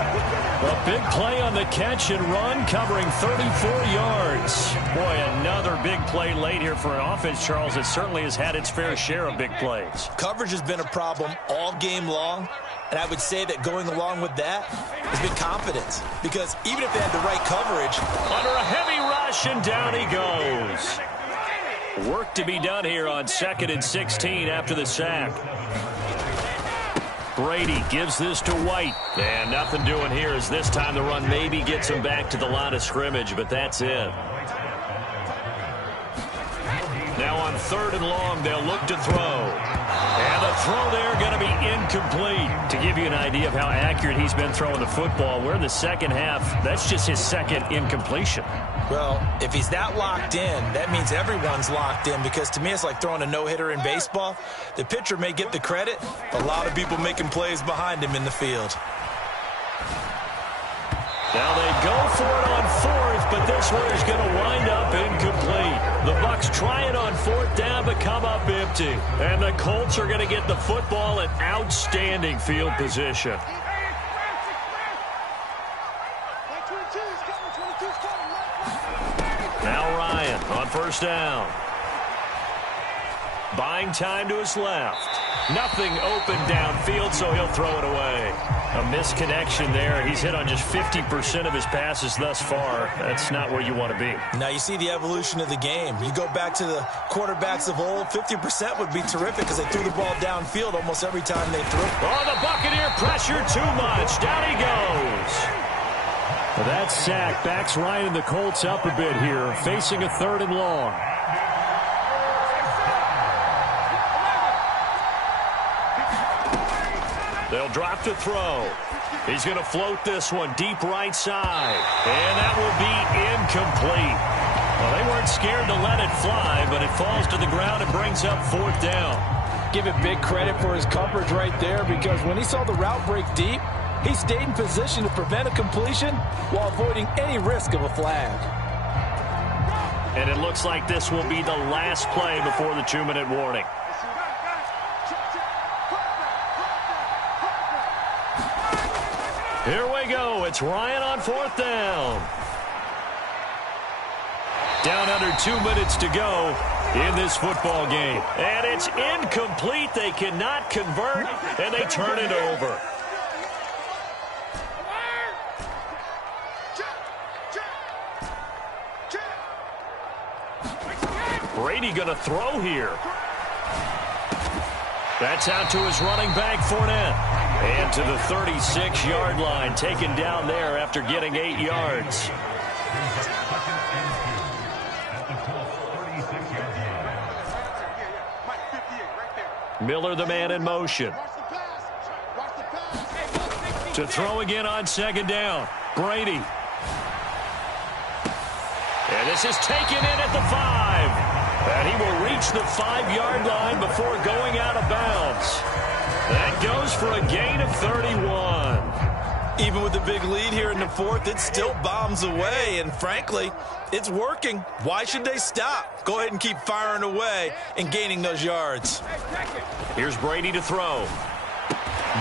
A big play on the catch and run, covering 34 yards. Boy, another big play late here for an offense, Charles, that certainly has had its fair share of big plays. Coverage has been a problem all game long. And I would say that going along with that has been confidence. Because even if they had the right coverage, under a heavy rush, and down he goes. Work to be done here on 2nd and 16 after the sack. Brady gives this to White. And nothing doing here as this time the run maybe gets him back to the line of scrimmage, but that's it. Now on 3rd and long, they'll look to throw. And the throw there going to be incomplete. To give you an idea of how accurate he's been throwing the football, we're in the second half. That's just his second incompletion. Well, if he's that locked in, that means everyone's locked in, because to me it's like throwing a no-hitter in baseball. The pitcher may get the credit, a lot of people making plays behind him in the field. Now they go for it on 4th, but this one is going to wind up incomplete. The Bucs try it on 4th down, but come up empty. And the Colts are going to get the football in outstanding field position. Now Ryan on 1st down. Buying time to his left. Nothing open downfield, so he'll throw it away. A misconnection there. He's hit on just 50% of his passes thus far. That's not where you want to be. Now you see the evolution of the game. You go back to the quarterbacks of old, 50% would be terrific because they threw the ball downfield almost every time they threw. Oh, the Buccaneer pressure too much. Down he goes. Well, that sack backs Ryan and the Colts up a bit here, facing a 3rd and long. They'll drop to throw. He's going to float this one deep right side. And that will be incomplete. Well, they weren't scared to let it fly, but it falls to the ground and brings up 4th down. Give it big credit for his coverage right there, because when he saw the route break deep, he stayed in position to prevent a completion while avoiding any risk of a flag. And it looks like this will be the last play before the 2-minute warning. Here we go. It's Ryan on 4th down. Down under 2 minutes to go in this football game. And it's incomplete. They cannot convert, and they turn it over. Brady going to throw here. That's out to his running back, Fournette. And to the 36-yard line, taken down there after getting 8 yards. Miller, the man in motion. To throw again on 2nd down. Brady. And this is taken in at the 5. And he will reach the 5-yard line before going out of bounds. That goes for a gain of 31. Even with the big lead here in the 4th, it still bombs away. And frankly, it's working. Why should they stop? Go ahead and keep firing away and gaining those yards. Here's Brady to throw.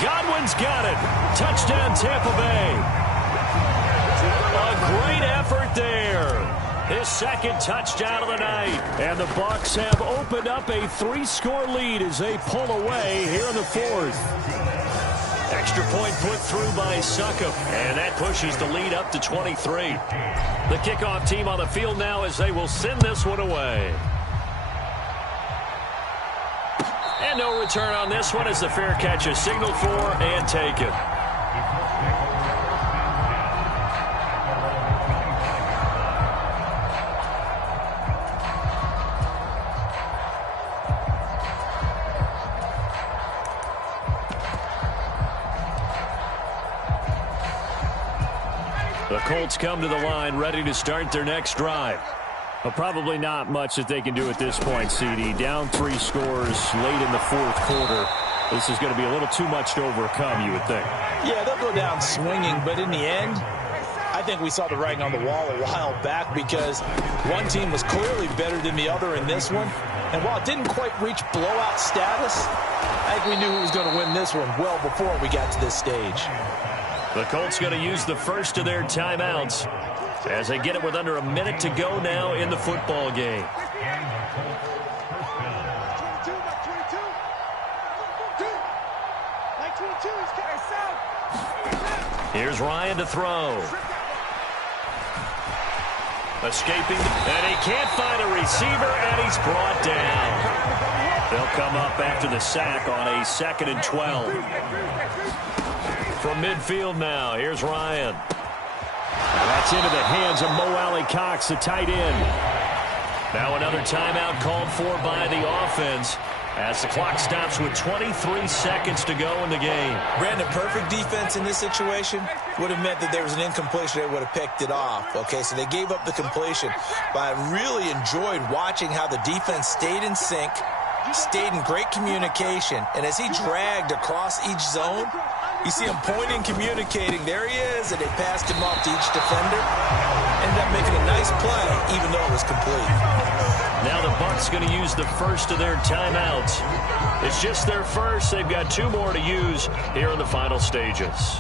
Godwin's got it. Touchdown, Tampa Bay. A great effort there. His 2nd touchdown of the night. And the Bucs have opened up a 3-score lead as they pull away here in the 4th. Extra point put through by Succop. And that pushes the lead up to 23. The kickoff team on the field now as they will send this one away. And no return on this one as the fair catch is signaled for and taken. Colts come to the line ready to start their next drive. Well, probably not much that they can do at this point, CD. Down 3 scores late in the fourth quarter. This is going to be a little too much to overcome, you would think. Yeah, they'll go down swinging, but in the end, I think we saw the writing on the wall a while back because one team was clearly better than the other in this one. And while it didn't quite reach blowout status, I think we knew who was going to win this one well before we got to this stage. The Colts going to use the first of their timeouts as they get it with under a minute to go now in the football game. Here's Ryan to throw. Escaping, and he can't find a receiver, and he's brought down. They'll come up after the sack on a 2nd and 12. From midfield now, here's Ryan. That's into the hands of Mo Alley-Cox, the tight end. Now another timeout called for by the offense as the clock stops with 23 seconds to go in the game. Brandon, perfect defense in this situation would have meant that there was an incompletion. They would have picked it off. Okay, so they gave up the completion. But I really enjoyed watching how the defense stayed in sync, stayed in great communication. And as he dragged across each zone, you see him pointing, communicating. There he is, and they passed him off to each defender. Ended up making a nice play, even though it was complete. Now the Bucs going to use the first of their timeouts. It's just their first. They've got 2 more to use here in the final stages.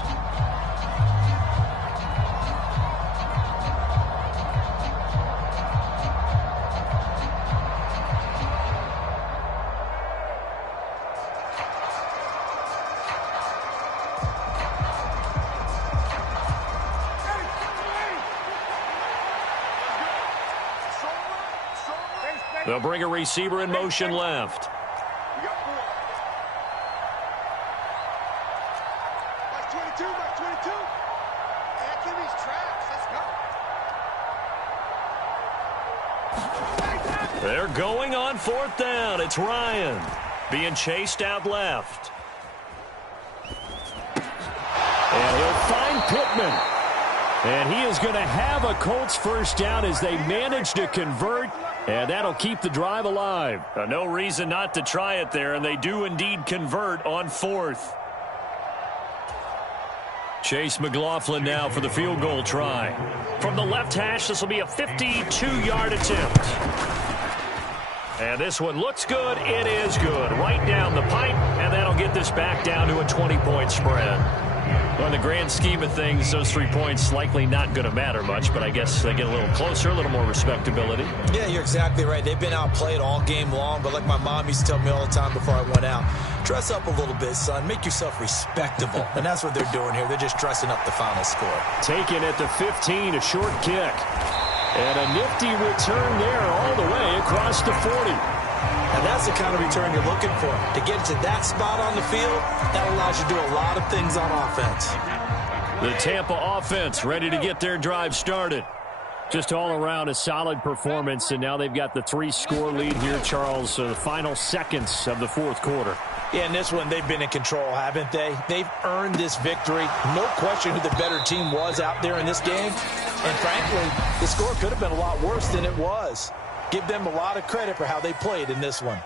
They'll bring a receiver in motion left. They're going on 4th down. It's Ryan being chased out left. And he'll find Pittman. And he is going to have a Colts first down as they manage to convert. And that'll keep the drive alive. No reason not to try it there, and they do indeed convert on 4th. Chase McLaughlin now for the field goal try. From the left hash, this will be a 52-yard attempt. And this one looks good. It is good. Right down the pipe, and that'll get this back down to a 20-point spread. Well, in the grand scheme of things, those 3 points likely not going to matter much, but I guess they get a little closer, a little more respectability. Yeah, you're exactly right. They've been outplayed all game long, but like my mom used to tell me all the time before I went out, dress up a little bit, son. Make yourself respectable. And that's what they're doing here. They're just dressing up the final score. Taken at the 15, a short kick. And a nifty return there all the way across the 40. And that's the kind of return you're looking for. To get to that spot on the field, that allows you to do a lot of things on offense. The Tampa offense ready to get their drive started. Just all around a solid performance, and now they've got the 3-score lead here, Charles, the final seconds of the fourth quarter. Yeah, in this one, they've been in control, haven't they? They've earned this victory. No question who the better team was out there in this game. And frankly, the score could have been a lot worse than it was. Give them a lot of credit for how they played in this one.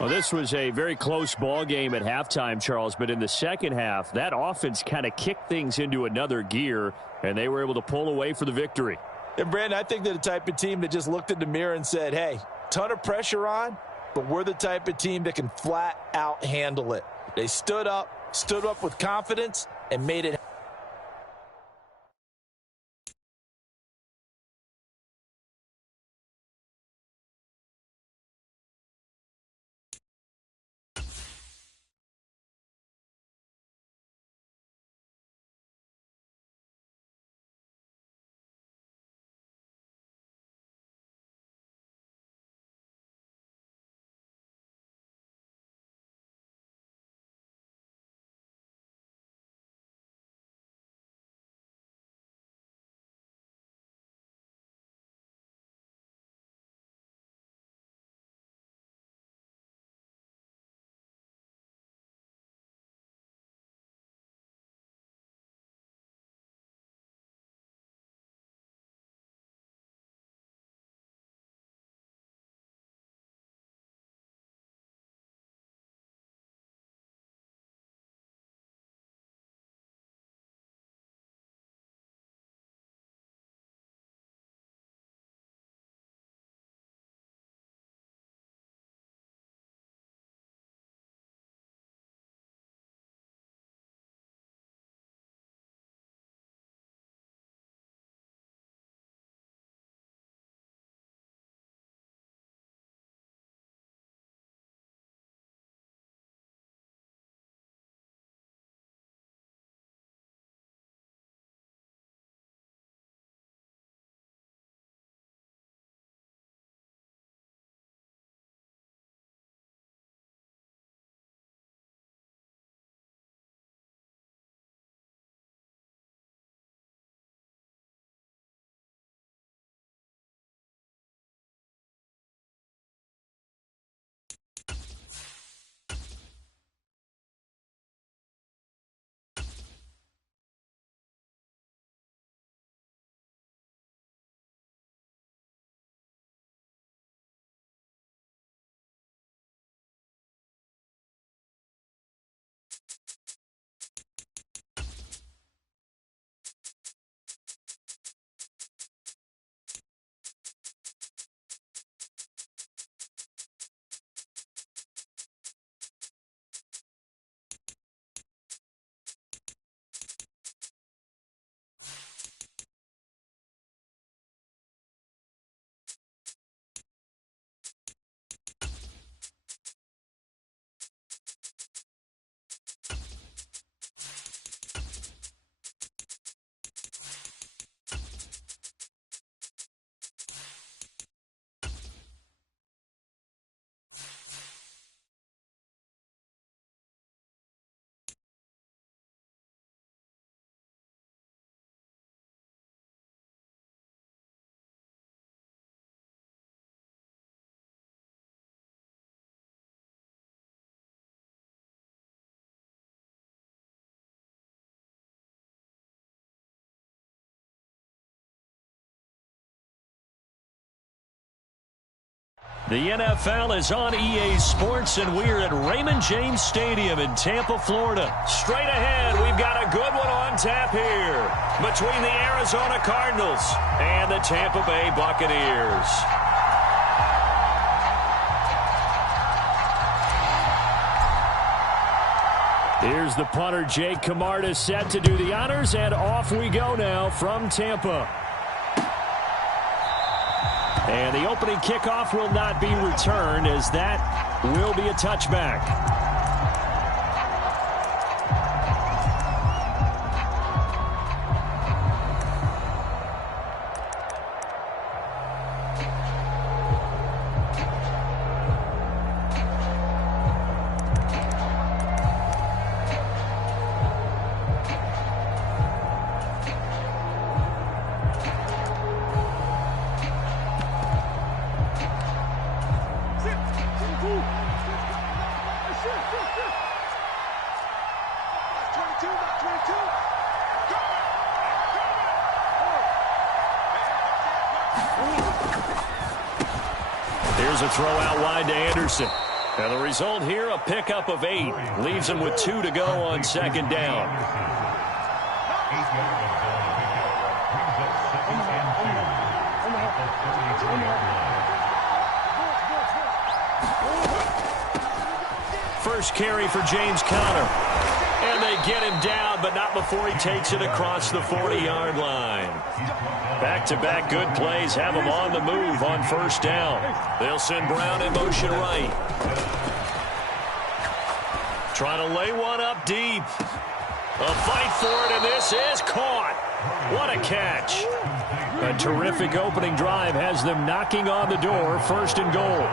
Well, this was a very close ball game at halftime, Charles, but in the second half, that offense kind of kicked things into another gear, and they were able to pull away for the victory. And, Brandon, I think they're the type of team that just looked in the mirror and said, hey, ton of pressure on, but we're the type of team that can flat out handle it. They stood up with confidence, and made it The NFL is on EA Sports, and we're at Raymond James Stadium in Tampa, Florida. Straight ahead, we've got a good one on tap here between the Arizona Cardinals and the Tampa Bay Buccaneers. Here's the punter, Jake Camarda, set to do the honors, and off we go now from Tampa. And the opening kickoff will not be returned, as that will be a touchback. Here's a throw out wide to Anderson. And the result here, a pickup of 8. Leaves him with 2 to go on second down. First carry for James Conner. And they get him down, but not before he takes it across the 40-yard line. Back-to-back good plays have him on the move on first down. They'll send Brown in motion right. Trying to lay one up deep. A fight for it, and this is caught. What a catch. A terrific opening drive has them knocking on the door, first and goal.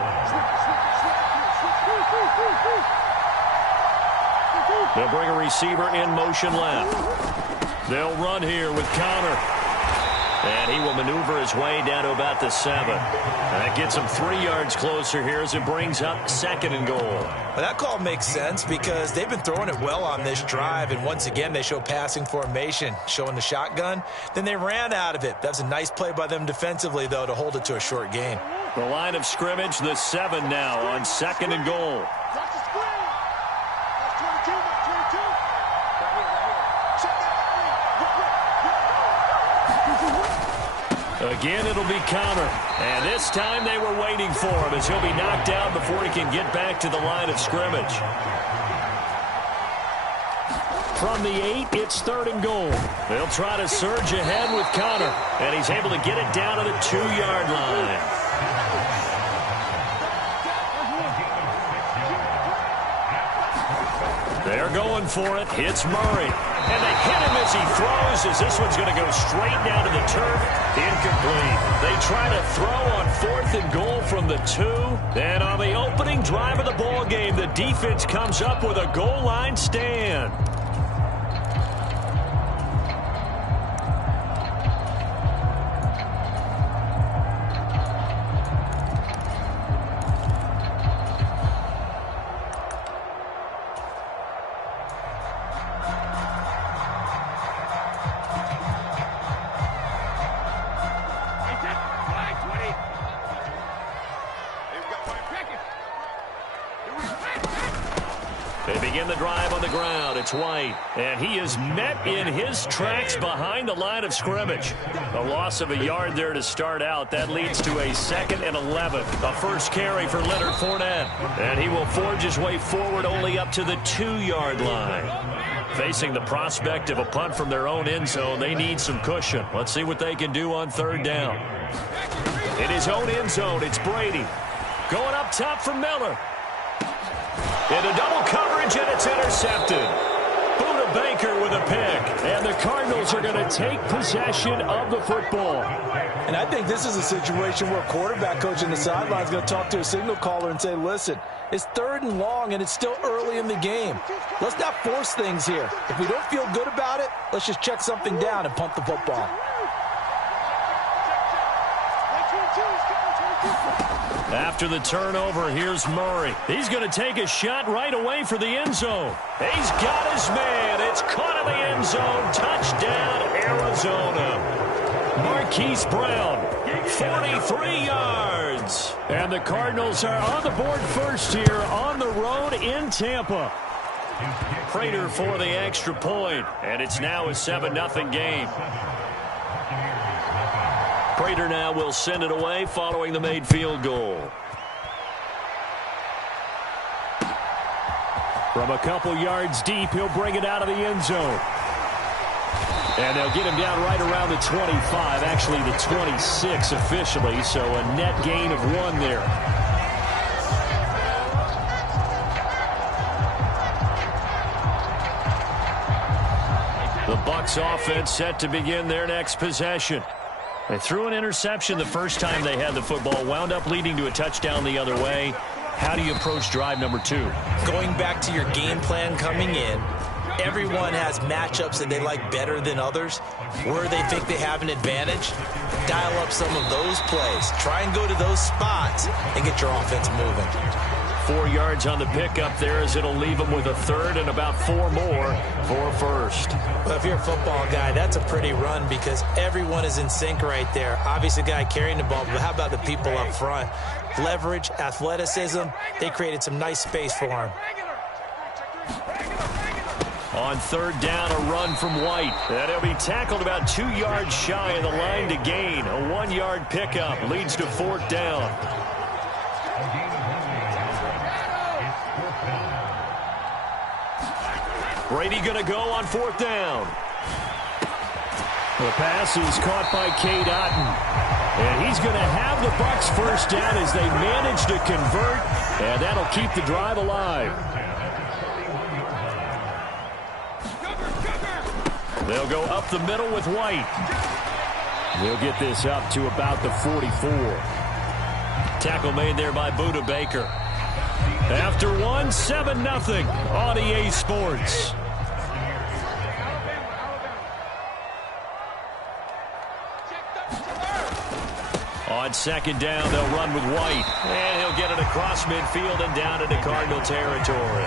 They'll bring a receiver in motion left. They'll run here with Conner. And he will maneuver his way down to about the 7. And that gets him 3 yards closer here as it brings up second and goal. Well, that call makes sense because they've been throwing it well on this drive. And once again, they show passing formation, showing the shotgun. Then they ran out of it. That was a nice play by them defensively, though, to hold it to a short gain. The line of scrimmage, the 7 now on second and goal. Again, it'll be Conner. And this time they were waiting for him as he'll be knocked down before he can get back to the line of scrimmage. From the 8, it's third and goal. They'll try to surge ahead with Conner. And he's able to get it down to the 2-yard line. They're going for it. Hits Murray. And they hit him as he throws, as this one's going to go straight down to the turf. Incomplete. They try to throw on fourth and goal from the 2. And on the opening drive of the ball game, the defense comes up with a goal line stand. They begin the drive on the ground. It's White, and he is met in his tracks behind the line of scrimmage. A loss of a yard there to start out. That leads to a 2nd and 11. A first carry for Leonard Fournette, and he will forge his way forward only up to the 2-yard line. Facing the prospect of a punt from their own end zone, they need some cushion. Let's see what they can do on third down. In his own end zone, it's Brady. Going up top for Miller. Into double coverage, and it's intercepted. Buda Baker with a pick, and the Cardinals are going to take possession of the football. And I think this is a situation where a quarterback coach in the sideline is going to talk to a signal caller and say, listen, it's 3rd and long, and it's still early in the game. Let's not force things here. If we don't feel good about it, let's just check something down and punt the football. After the turnover, here's Murray. He's going to take a shot right away for the end zone. He's got his man. It's caught in the end zone. Touchdown, Arizona. Marquise Brown, 43 yards. yards. And the Cardinals are on the board first here on the road in Tampa. Prater for the extra point, and it's now a 7-0 game. Prater now will send it away following the made field goal. From a couple yards deep, he'll bring it out of the end zone. And they'll get him down right around the 25, actually the 26 officially, so a net gain of 1 there. The Bucs offense set to begin their next possession. They threw an interception the first time they had the football, wound up leading to a touchdown the other way. How do you approach drive number 2? Going back to your game plan coming in, everyone has matchups that they like better than others. Where they think they have an advantage, dial up some of those plays. Try and go to those spots and get your offense moving. 4 yards on the pickup there as it'll leave them with a third and about 4 more for a first. Well, if you're a football guy, that's a pretty run because everyone is in sync right there. Obviously, the guy carrying the ball, but how about the people up front? Leverage, athleticism, they created some nice space for him. On third down, a run from White. And he'll be tackled about 2 yards shy of the line to gain. A 1-yard pickup leads to 4th down. Brady going to go on 4th down. The pass is caught by Cade Otton. And he's going to have the Bucs first down as they manage to convert. And that'll keep the drive alive. They'll go up the middle with White. They'll get this up to about the 44. Tackle made there by Budda Baker. After 1, 7-0 on EA Sports. On second down, they'll run with White. And he'll get it across midfield and down into Cardinal territory.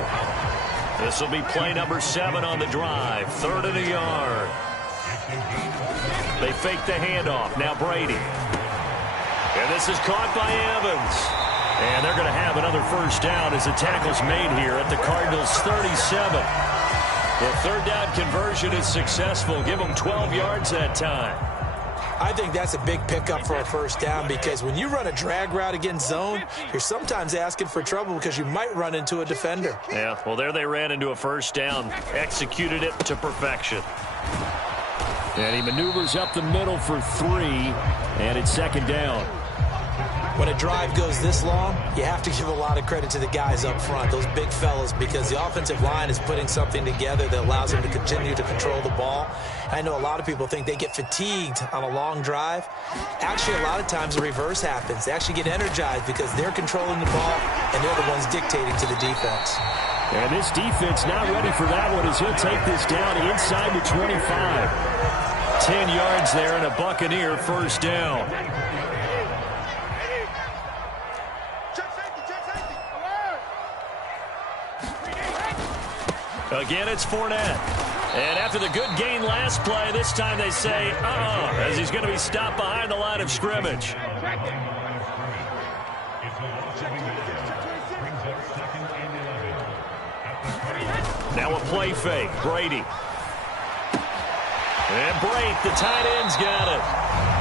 This will be play number 7 on the drive. 3rd and a yard. They fake the handoff. Now Brady. And this is caught by Evans. And they're going to have another first down as the tackle's made here at the Cardinals' 37. The 3rd down conversion is successful. Give them 12 yards that time. I think that's a big pickup for a first down because when you run a drag route against zone, you're sometimes asking for trouble because you might run into a defender. Yeah, well, there they ran into a first down. Executed it to perfection. And he maneuvers up the middle for 3, and it's 2nd down. When a drive goes this long, you have to give a lot of credit to the guys up front, those big fellas, because the offensive line is putting something together that allows them to continue to control the ball. I know a lot of people think they get fatigued on a long drive. Actually, a lot of times the reverse happens. They actually get energized because they're controlling the ball, and they're the ones dictating to the defense. And this defense not ready for that one as he'll take this down inside the 25. 10 yards there and a Buccaneer first down. Again, it's Fournette. And after the good gain last play, this time they say, as he's going to be stopped behind the line of scrimmage. Now a play fake. Brady. And Brate, the tight end's got it.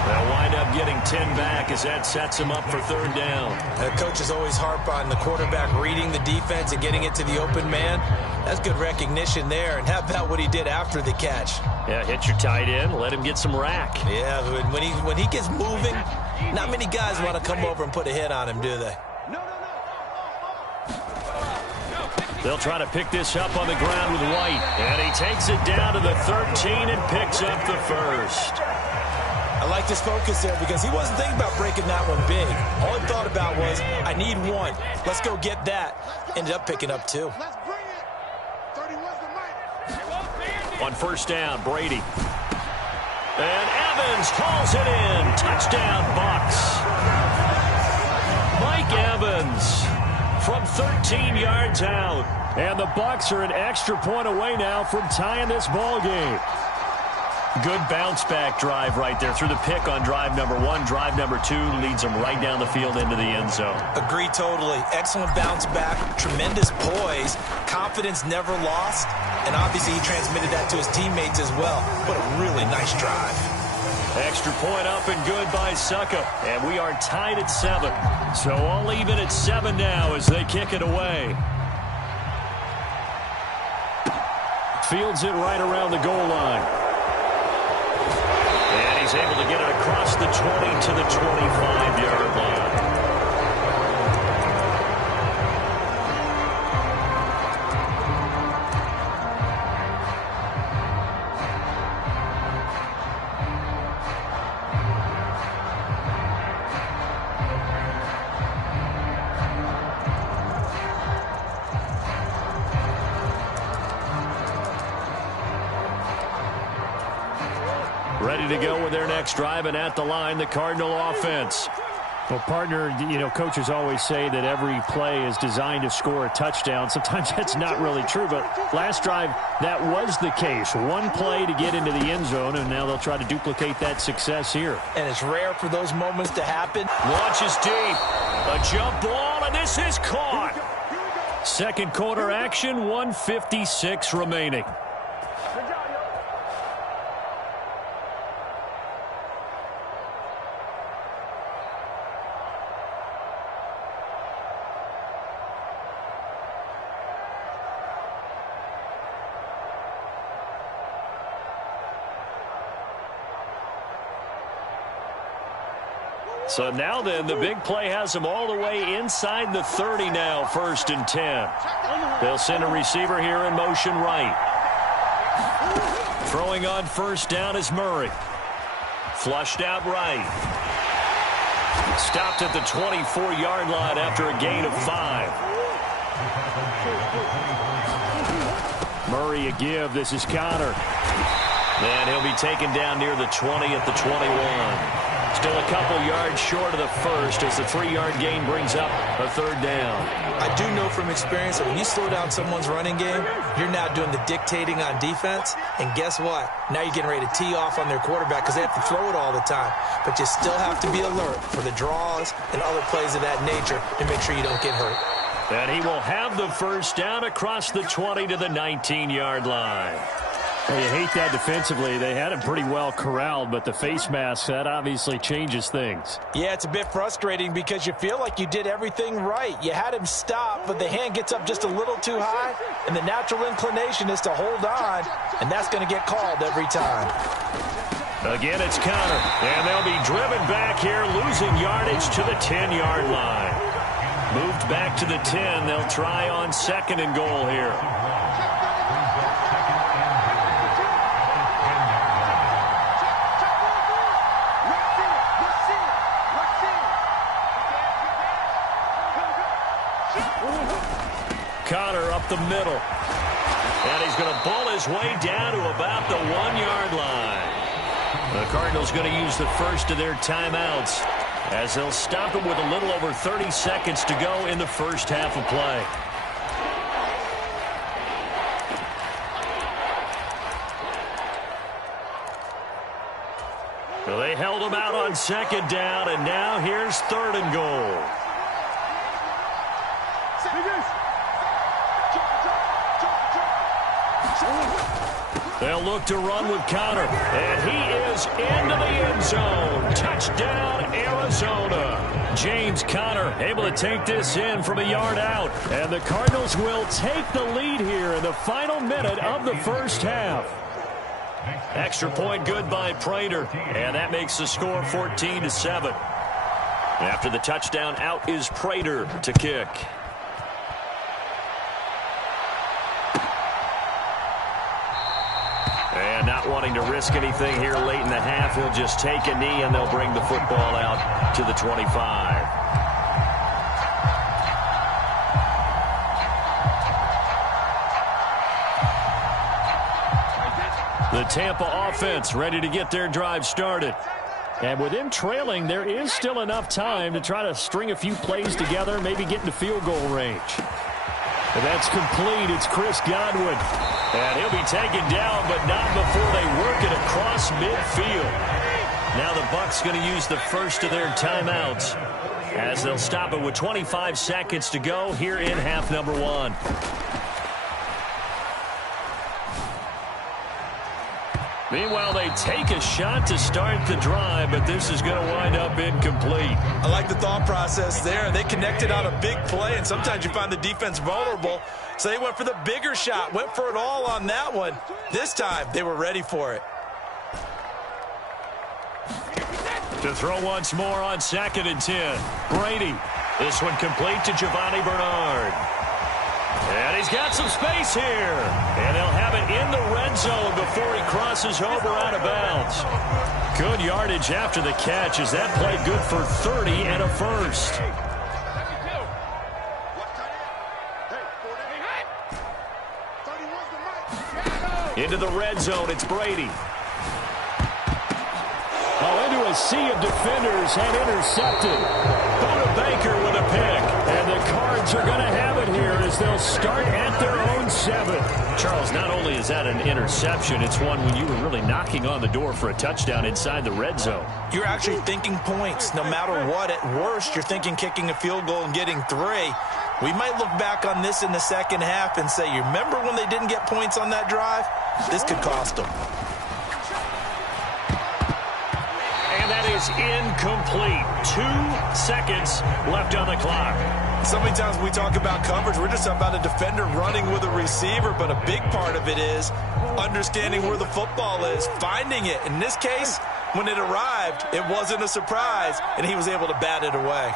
They'll wind up getting 10 back as that sets him up for 3rd down. The coaches always harp on the quarterback reading the defense and getting it to the open man. That's good recognition there. And how about what he did after the catch? Yeah, hit your tight end, let him get some rack. Yeah, when he gets moving, not many guys want to come over and put a hit on him, do they? They'll try to pick this up on the ground with White. And he takes it down to the 13 and picks up the first. I like this focus there because he wasn't thinking about breaking that one big. All he thought about was, I need 1. Let's go get that. Ended up picking up 2. On first down, Brady. And Evans hauls it in. Touchdown, Bucs. Mike Evans from 13 yards out. And the Bucs are an extra point away now from tying this ball game. Good bounce-back drive right there through the pick on drive number 1. Drive number 2 leads them right down the field into the end zone. Agree totally. Excellent bounce back, tremendous poise, confidence never lost, and obviously he transmitted that to his teammates as well. What a really nice drive. Extra point up and good by Succop, and we are tied at 7. So all even at 7 now as they kick it away. Fields it right around the goal line. And he's able to get it across the 20 to the 25-yard line. Ready to go with their next drive, and at the line, the Cardinal offense. Well, partner, coaches always say that every play is designed to score a touchdown. Sometimes that's not really true, but last drive, that was the case. One play to get into the end zone, and now they'll try to duplicate that success here. And it's rare for those moments to happen. Launches deep. A jump ball, and this is caught. Second quarter action, 1:56 remaining. So now then, the big play has them all the way inside the 30 now, 1st and 10. They'll send a receiver here in motion right. Throwing on first down is Murray. Flushed out right. Stopped at the 24-yard line after a gain of 5. Murray a give. This is Conner. And he'll be taken down near the 20 at the 21. Still a couple yards short of the first as the 3-yard gain brings up a 3rd down. I do know from experience that when you slow down someone's running game, you're now doing the dictating on defense. And guess what? Now you're getting ready to tee off on their quarterback because they have to throw it all the time. But you still have to be alert for the draws and other plays of that nature to make sure you don't get hurt. And he will have the first down across the 20 to the 19-yard line. Well, you hate that defensively. They had him pretty well corralled, but the face mask, that obviously changes things. Yeah, it's a bit frustrating because you feel like you did everything right. You had him stop, but the hand gets up just a little too high, and the natural inclination is to hold on, and that's going to get called every time. Again, it's Conner, and they'll be driven back here, losing yardage to the 10-yard line. Moved back to the 10. They'll try on 2nd and goal here. Conner up the middle. And he's going to bull his way down to about the 1-yard line. The Cardinals going to use the first of their timeouts as they'll stop him with a little over 30 seconds to go in the first half of play. Well, they held him out on 2nd down, and now here's 3rd and goal. They'll look to run with Conner, and he is into the end zone. Touchdown, Arizona. James Conner able to take this in from a yard out, and the Cardinals will take the lead here in the final minute of the first half. Extra point good by Prater, and that makes the score 14-7. After the touchdown, out is Prater to kick. And not wanting to risk anything here late in the half, he'll just take a knee, and they'll bring the football out to the 25. The Tampa offense ready to get their drive started. And with them trailing, there is still enough time to try to string a few plays together, maybe get into field goal range. And that's complete. It's Chris Godwin. And he'll be taken down, but not before they work it across midfield. Now the Bucs going to use the first of their timeouts as they'll stop it with 25 seconds to go here in half number one. Meanwhile, they take a shot to start the drive, but this is going to wind up incomplete. I like the thought process there. They connected on a big play, and sometimes you find the defense vulnerable. So they went for the bigger shot, went for it all on that one. This time, they were ready for it. To throw once more on 2nd and 10. Brady. This one complete to Giovanni Bernard. And he's got some space here. And they'll have it in the red zone before he crosses over out of bounds. Good yardage after the catch as that play good for 30 and a first. Into the red zone, it's Brady. Oh, into a sea of defenders and intercepted. Buda Baker with a pick. And the Cards are going to have it here as they'll start at their own 7. Charles, not only is that an interception, it's one when you were really knocking on the door for a touchdown inside the red zone. You're actually thinking points. No matter what, at worst, you're thinking kicking a field goal and getting 3. We might look back on this in the second half and say, you remember when they didn't get points on that drive? This could cost them. And that is incomplete. 2 seconds left on the clock. So many times when we talk about coverage, we're just about a defender running with a receiver, but a big part of it is understanding where the football is, finding it. In this case, when it arrived, it wasn't a surprise, and he was able to bat it away.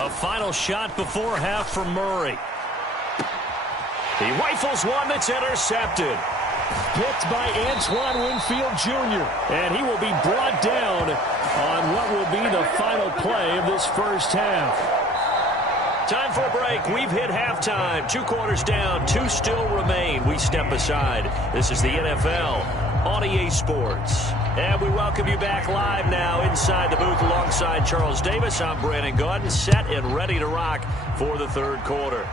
A final shot before half from Murray. He rifles one that's intercepted. Picked by Antoine Winfield Jr. And he will be brought down on what will be the final play of this first half. Time for a break. We've hit halftime. 2 quarters down. 2 still remain. We step aside. This is the NFL on EA Sports. And we welcome you back live now inside the booth alongside Charles Davis. I'm Brandon Gaudin, set and ready to rock for the third quarter.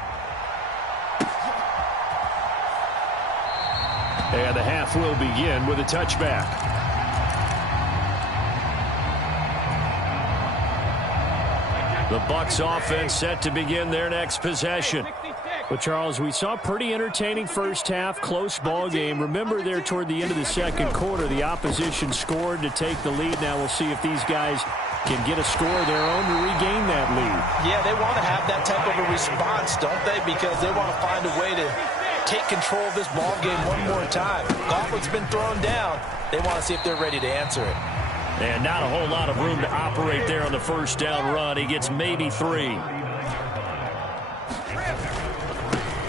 And the half will begin with a touchback. The Bucs offense set to begin their next possession. But, Charles, we saw a pretty entertaining first half, close ball game. Remember there toward the end of the second quarter, the opposition scored to take the lead. Now we'll see if these guys can get a score of their own to regain that lead. Yeah, they want to have that type of a response, don't they? Because they want to find a way to take control of this ball game one more time. Gauntlet's been thrown down. They want to see if they're ready to answer it. And not a whole lot of room to operate there on the first down run. He gets maybe 3.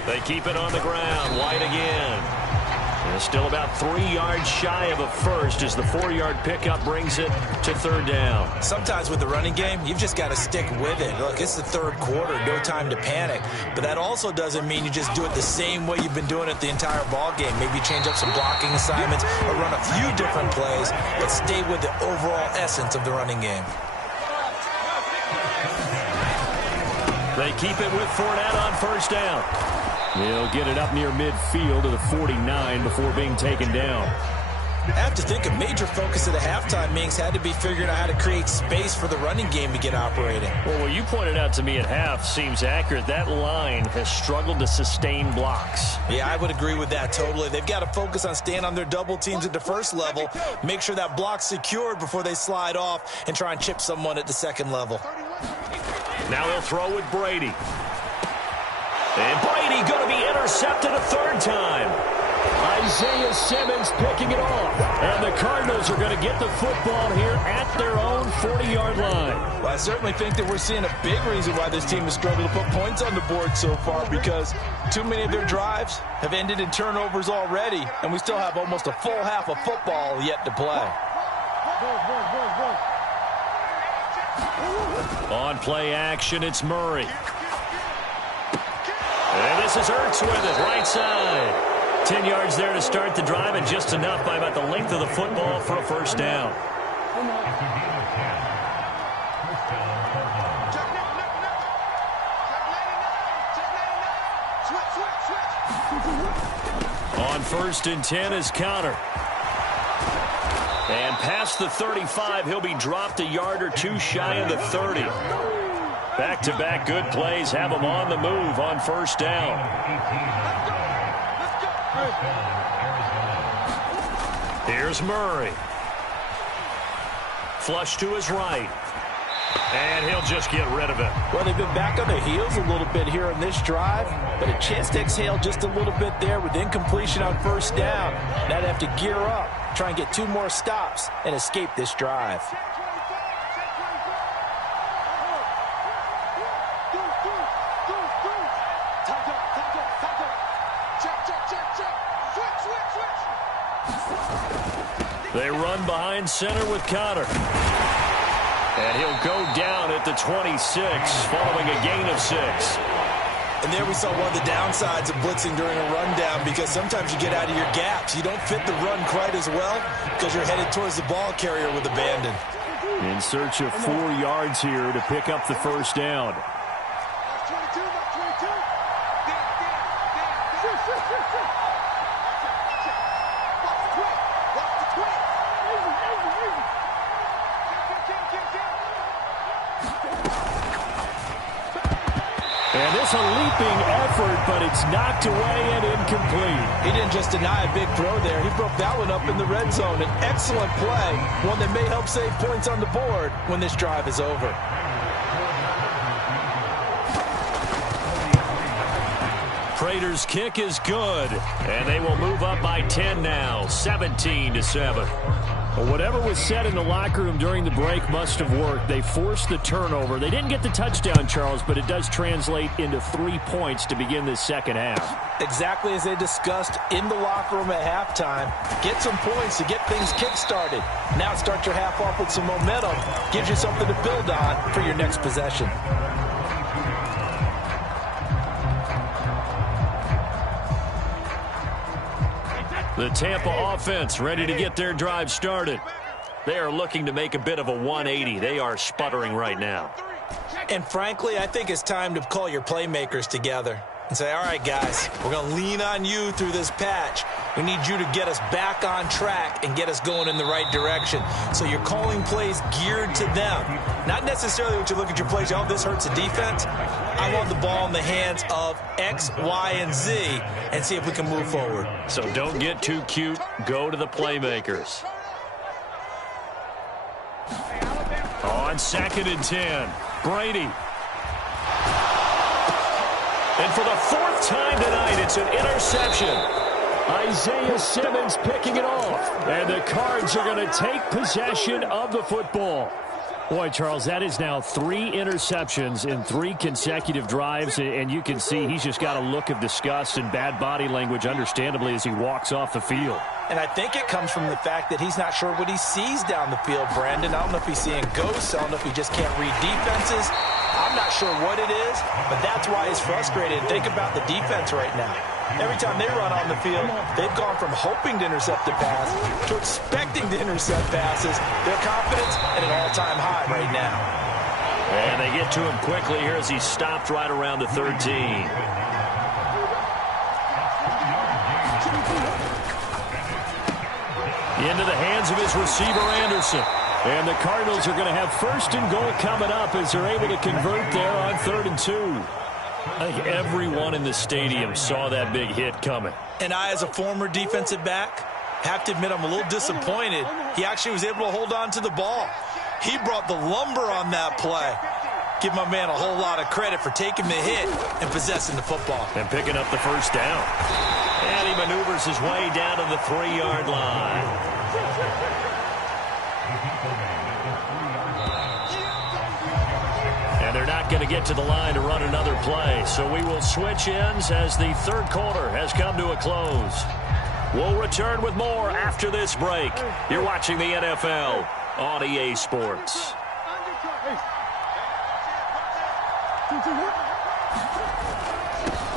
They keep it on the ground. White again. And still about 3 yards shy of a first as the 4-yard pickup brings it to third down. Sometimes with the running game, you've just got to stick with it. Look, it's the third quarter, no time to panic. But that also doesn't mean you just do it the same way you've been doing it the entire ball game. Maybe change up some blocking assignments or run a few different plays, but stay with the overall essence of the running game. They keep it with Fournette on first down. He'll get it up near midfield to the 49 before being taken down. I have to think a major focus of the halftime meetings had to be figuring out how to create space for the running game to get operating. Well, what you pointed out to me at half seems accurate. That line has struggled to sustain blocks. Yeah, I would agree with that totally. They've got to focus on staying on their double teams at the first level, make sure that block's secured before they slide off and try and chip someone at the second level. Now they'll throw with Brady. And Brady going to be intercepted a third time. Isaiah Simmons picking it off. And the Cardinals are going to get the football here at their own 40-yard line. Well, I certainly think that we're seeing a big reason why this team has struggled to put points on the board so far, because too many of their drives have ended in turnovers already, and we still have almost a full half of football yet to play. On play action, it's Murray. And this is Ertz with it, right side. 10 yards there to start the drive, and just enough by about the length of the football for a first down. On 1st and 10 is Conner. And past the 35, he'll be dropped a yard or two shy of the 30. Back-to-back good plays have him on the move on first down. Here's Murray. Flush to his right. And he'll just get rid of it. Well, they've been back on their heels a little bit here in this drive, but a chance to exhale just a little bit there with incompletion on first down. Now they have to gear up, try and get 2 more stops, and escape this drive. They run behind center with Conner. And he'll go down at the 26, following a gain of 6. And there we saw one of the downsides of blitzing during a rundown, because sometimes you get out of your gaps. You don't fit the run quite as well because you're headed towards the ball carrier with abandon. In search of 4 yards here to pick up the first down. And this a leaping effort, but it's knocked away and incomplete. He didn't just deny a big throw there. He broke that one up in the red zone. An excellent play, one that may help save points on the board when this drive is over. Prater's kick is good, and they will move up by 10 now, 17-7. Well, whatever was said in the locker room during the break must have worked. They forced the turnover. They didn't get the touchdown, Charles, but it does translate into 3 points to begin this second half. Exactly as they discussed in the locker room at halftime. Get some points to get things kick-started. Now start your half off with some momentum. Gives you something to build on for your next possession. The Tampa offense ready to get their drive started. They are looking to make a bit of a 180. They are sputtering right now. And frankly, I think it's time to call your playmakers together and say, all right, guys, we're going to lean on you through this patch. We need you to get us back on track and get us going in the right direction. So you're calling plays geared to them. Not necessarily what you look at your plays, oh, this hurts the defense. I want the ball in the hands of X, Y, and Z and see if we can move forward. So don't get too cute. Go to the playmakers. On 2nd and 10, Brady. And for the 4th time tonight, it's an interception. Isaiah Simmons picking it off. And the Cards are going to take possession of the football. Boy, Charles, that is now 3 interceptions in 3 consecutive drives, and you can see he's just got a look of disgust and bad body language, understandably, as he walks off the field. And I think it comes from the fact that he's not sure what he sees down the field, Brandon. I don't know if he's seeing ghosts. I don't know if he just can't read defenses. I'm not sure what it is, but that's why he's frustrated. Think about the defense right now. Every time they run on the field, they've gone from hoping to intercept a pass to expecting to intercept passes. Their confidence at an all-time high right now. And they get to him quickly here as he stopped right around the 13. Into the hands of his receiver, Anderson. And the Cardinals are going to have 1st and goal coming up as they're able to convert there on 3rd and 2. I think everyone in the stadium saw that big hit coming. And I, as a former defensive back, have to admit I'm a little disappointed. He actually was able to hold on to the ball. He brought the lumber on that play. Give my man a whole lot of credit for taking the hit and possessing the football. And picking up the first down. And he maneuvers his way down to the 3-yard line. And they're not going to get to the line to run another play. So we will switch ends as the 3rd quarter has come to a close. We'll return with more after this break. You're watching the NFL on EA Sports.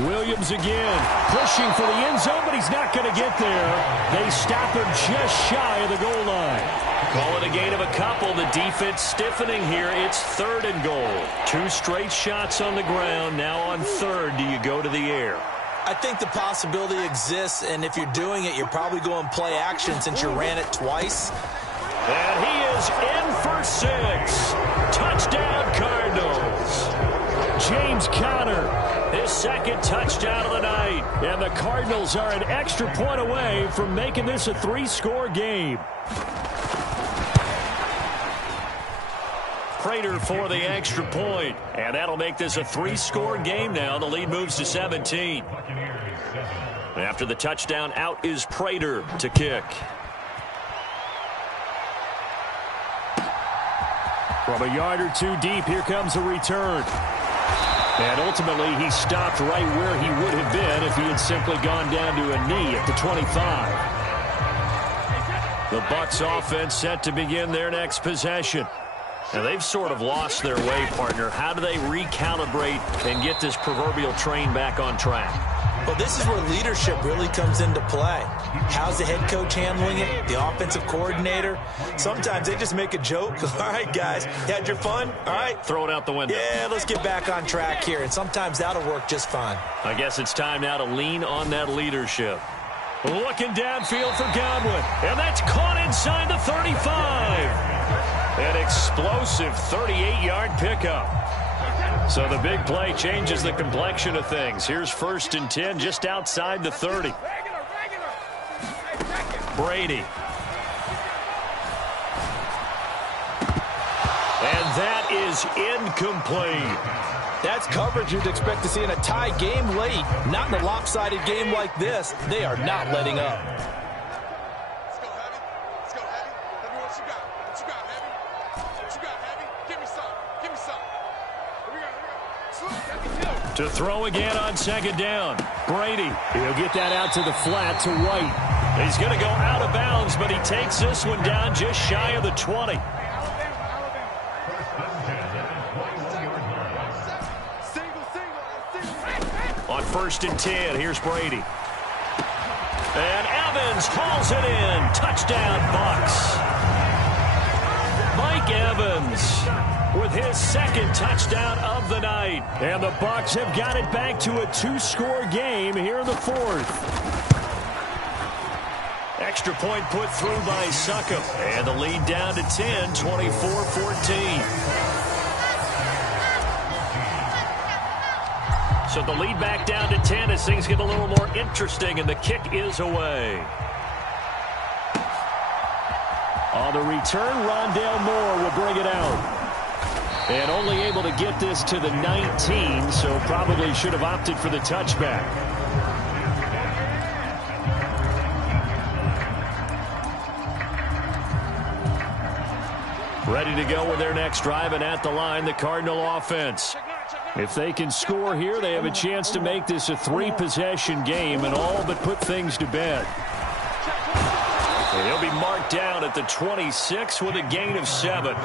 Williams again, pushing for the end zone, but he's not going to get there. They stop him just shy of the goal line. Call it a gain of a couple. The defense stiffening here. It's 3rd and goal. 2 straight shots on the ground. Now on 3rd, do you go to the air? I think the possibility exists, and if you're doing it, you're probably going play action since you ran it twice. And he is in for 6. Touchdown, Cardinals. James Conner, his 2nd touchdown of the night. And the Cardinals are an extra point away from making this a 3-score game. Prater for the extra point. And that'll make this a 3-score game now. The lead moves to 17. After the touchdown, out is Prater to kick. From a yard or 2 deep, here comes a return. And ultimately, he stopped right where he would have been if he had simply gone down to a knee at the 25. The Bucs offense set to begin their next possession. Now, they've sort of lost their way, partner. How do they recalibrate and get this proverbial train back on track? Well, this is where leadership really comes into play. How's the head coach handling it? The offensive coordinator? Sometimes they just make a joke. All right, guys, you had your fun? All right. Throw it out the window. Yeah, let's get back on track here. And sometimes that'll work just fine. I guess it's time now to lean on that leadership. Looking downfield for Godwin. And that's caught inside the 35. An explosive 38-yard pickup. So the big play changes the complexion of things. Here's 1st and 10 just outside the 30. Brady. And that is incomplete. That's coverage you'd expect to see in a tie game late. Not in a lopsided game like this. They are not letting up. Let's go, Heavy. Let's go, Heavy. Tell me what you got. What you got, Heavy? What you got, Heavy? Give me some. Give me some. Here we go. To throw again on 2nd down. Brady. He'll get that out to the flat to White. He's going to go out of bounds, but he takes this one down just shy of the 20. On 1st and 10, here's Brady. And Evans hauls it in. Touchdown, Bucs. Mike Evans with his 2nd touchdown of the night. And the Bucs have got it back to a 2-score game here in the 4th. Extra point put through by Succop. And the lead down to 10, 24-14. So the lead back down to 10 as things get a little more interesting, and the kick is away. On the return, Rondale Moore will bring it out. And only able to get this to the 19, so probably should have opted for the touchback. Ready to go with their next drive, and at the line, the Cardinal offense. If they can score here, they have a chance to make this a 3-possession game and all but put things to bed. And he'll be marked down at the 26 with a gain of 7.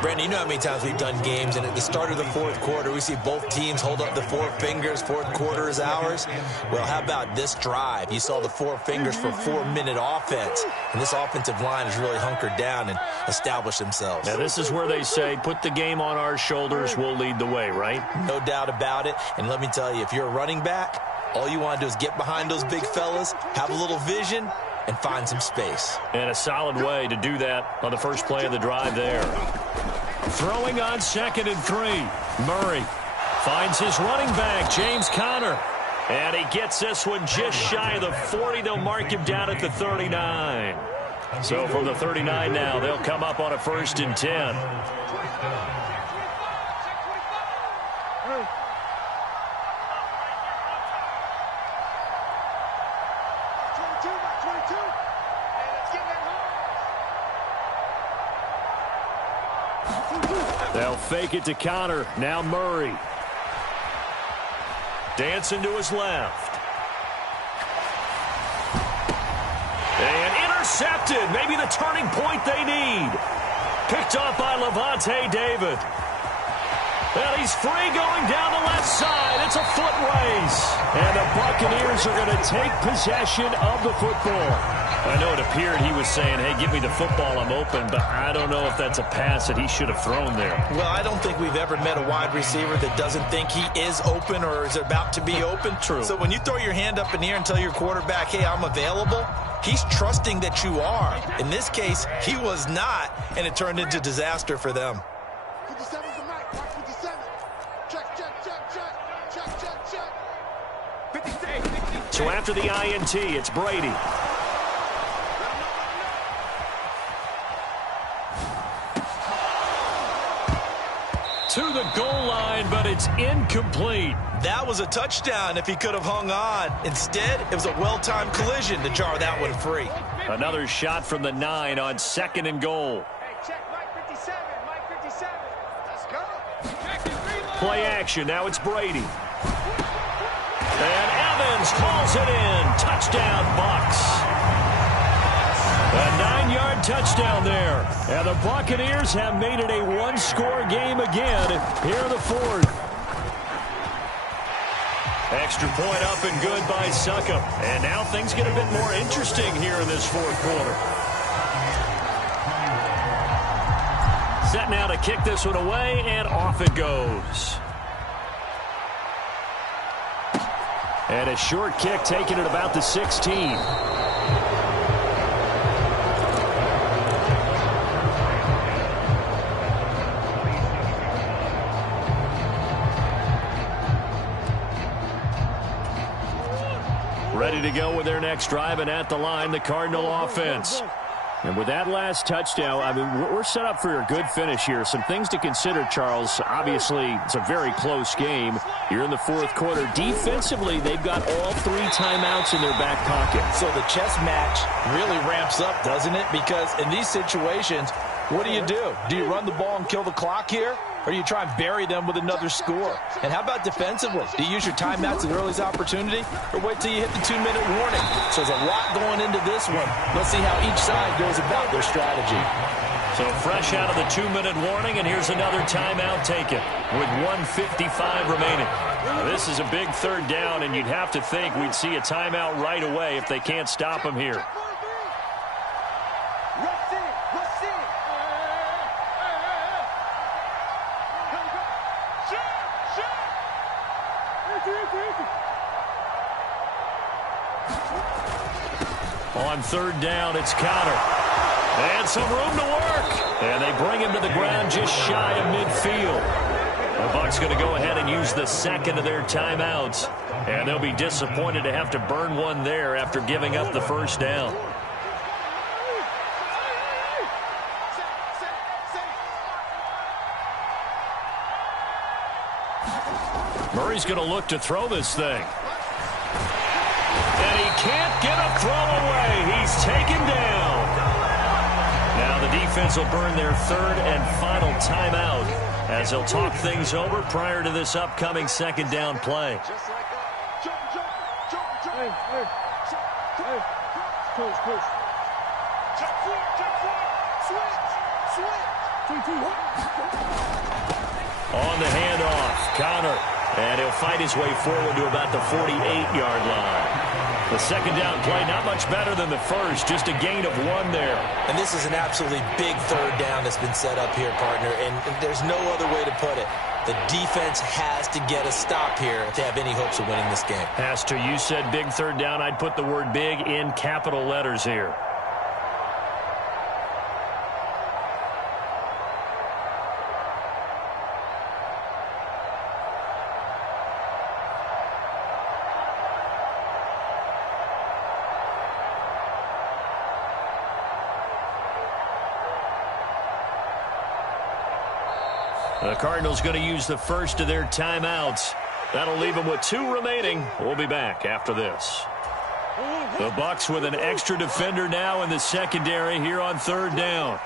Brandon, you know how many times we've done games, and at the start of the 4th quarter, we see both teams hold up the 4 fingers. 4th quarter is ours. Well, how about this drive? You saw the 4 fingers for 4-minute offense, and this offensive line has really hunkered down and established themselves. Now, this is where they say, put the game on our shoulders, we'll lead the way, right? No doubt about it, and let me tell you, if you're a running back, all you want to do is get behind those big fellas, have a little vision, and find some space. And a solid way to do that on the first play of the drive there. Throwing on 2nd and 3. Murray finds his running back, James Conner. And he gets this one just shy of the 40. They'll mark him down at the 39. So from the 39 now, they'll come up on a 1st and 10. They'll fake it to Conner. Now Murray. Dancing to his left. And intercepted. Maybe the turning point they need. Picked off by Lavonte David. And he's free going down the left side. It's a foot race. And the Buccaneers are going to take possession of the football. I know it appeared he was saying, hey, give me the football, I'm open, but I don't know if that's a pass that he should have thrown there. Well, I don't think we've ever met a wide receiver that doesn't think he is open or is about to be open. True. So when you throw your hand up in the air and tell your quarterback, hey, I'm available, he's trusting that you are. In this case, he was not, and it turned into disaster for them. 57's the mic. Mark 57. Check, check, check, check. Check, check, check. 56. So after the INT, it's Brady. To the goal line, but it's incomplete. That was a touchdown if he could have hung on. Instead, it was a well-timed collision to jar that one free. Another shot from the 9 on 2nd and goal. Hey, check Mike 57. Mike 57. Let's go. Play action. Now it's Brady. And Evans calls it in. Touchdown, Bucs. A 9-yard touchdown there. And the Buccaneers have made it a one-score game again here in the 4th. Extra point up and good by Succop. And now things get a bit more interesting here in this 4th quarter. Set now to kick this one away, and off it goes. And a short kick taken at about the 16. Ready to go with their next drive, and at the line, the Cardinal offense. And with that last touchdown, I mean, we're set up for a good finish here. Some things to consider, Charles. Obviously, it's a very close game. You're in the 4th quarter. Defensively, they've got all 3 timeouts in their back pocket. So the chess match really ramps up, doesn't it? Because in these situations, what do? Do you run the ball and kill the clock here? Or do you try and bury them with another score? And how about defensively? Do you use your timeouts at the earliest opportunity? Or wait till you hit the 2-minute warning? So there's a lot going into this one. Let's see how each side goes about their strategy. So fresh out of the 2-minute warning, and here's another timeout taken with 1:55 remaining. Now, this is a big 3rd down, and you'd have to think we'd see a timeout right away if they can't stop them here. On 3rd down, it's Conner. And some room to work. And they bring him to the ground just shy of midfield. The Bucs going to go ahead and use the 2nd of their timeouts. And they'll be disappointed to have to burn one there after giving up the 1st down. Murray's going to look to throw this thing. And he can't get a throw away. He's taken down. Now the defense will burn their 3rd and final timeout as they'll talk things over prior to this upcoming 2nd down play. On the handoff, Conner. And he'll fight his way forward to about the 48-yard line. The 2nd down play, not much better than the 1st, just a gain of 1 there. And this is an absolutely big 3rd down that's been set up here, partner, and there's no other way to put it. The defense has to get a stop here to have any hopes of winning this game. Has to. You said big 3rd down. I'd put the word big in capital letters here. The Cardinals going to use the 1st of their timeouts. That'll leave them with 2 remaining. We'll be back after this. The Bucs with an extra defender now in the secondary here on 3rd down.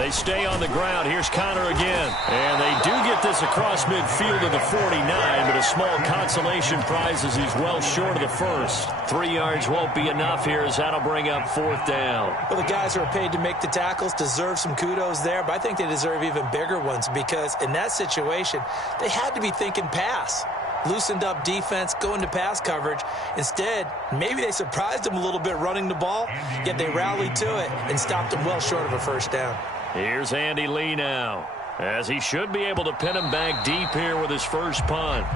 They stay on the ground. Here's Connor again. And they do get this across midfield to the 49, but a small consolation prize as he's well short of the first. 3 yards won't be enough here as that'll bring up 4th down. Well, the guys who are paid to make the tackles deserve some kudos there, but I think they deserve even bigger ones because in that situation, they had to be thinking pass. Loosened up defense, going to pass coverage. Instead, maybe they surprised them a little bit running the ball, yet they rallied to it and stopped them well short of a first down. Here's Andy Lee now, as he should be able to pin him back deep here with his first punt.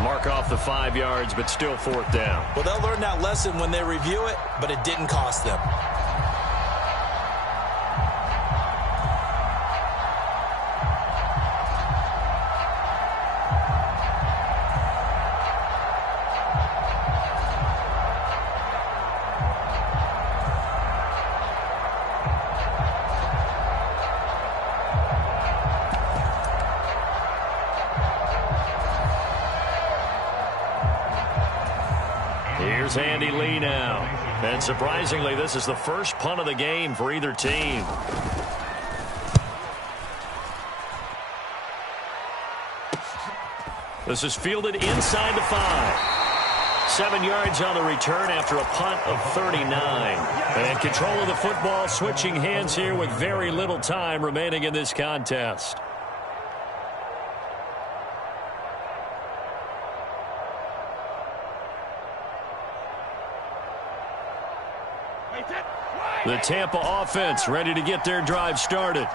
Mark off the 5 yards, but still 4th down. Well, they'll learn that lesson when they review it, but it didn't cost them. Here's Andy Lee now. And surprisingly, this is the first punt of the game for either team. This is fielded inside the 5. 7 yards on the return after a punt of 39. And control of the football switching hands here with very little time remaining in this contest. The Tampa offense ready to get their drive started.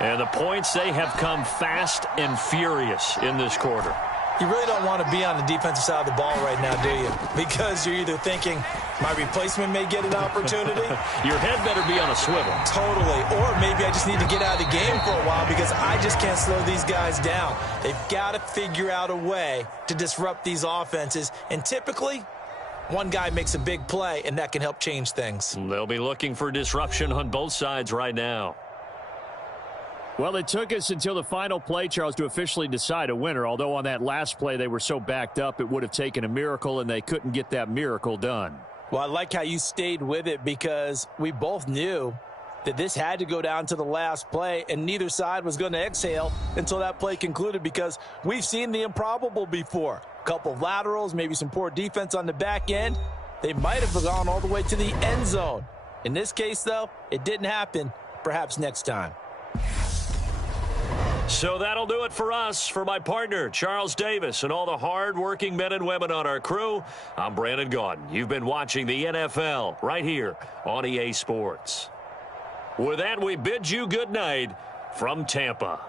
And the points, they have come fast and furious in this quarter. You really don't want to be on the defensive side of the ball right now, do you? Because you're either thinking, my replacement may get an opportunity. Your head better be on a swivel. Totally. Or maybe I just need to get out of the game for a while because I just can't slow these guys down. They've got to figure out a way to disrupt these offenses. And typically, one guy makes a big play, and that can help change things. They'll be looking for disruption on both sides right now. Well, it took us until the final play, Charles, to officially decide a winner, although on that last play they were so backed up it would have taken a miracle, and they couldn't get that miracle done. Well, I like how you stayed with it because we both knew that this had to go down to the last play, and neither side was going to exhale until that play concluded because we've seen the improbable before. A couple of laterals, maybe some poor defense on the back end. They might have gone all the way to the end zone. In this case, though, it didn't happen. Perhaps next time. So that'll do it for us. For my partner, Charles Davis, and all the hard-working men and women on our crew, I'm Brandon Gaudin. You've been watching the NFL right here on EA Sports. With that, we bid you good night from Tampa.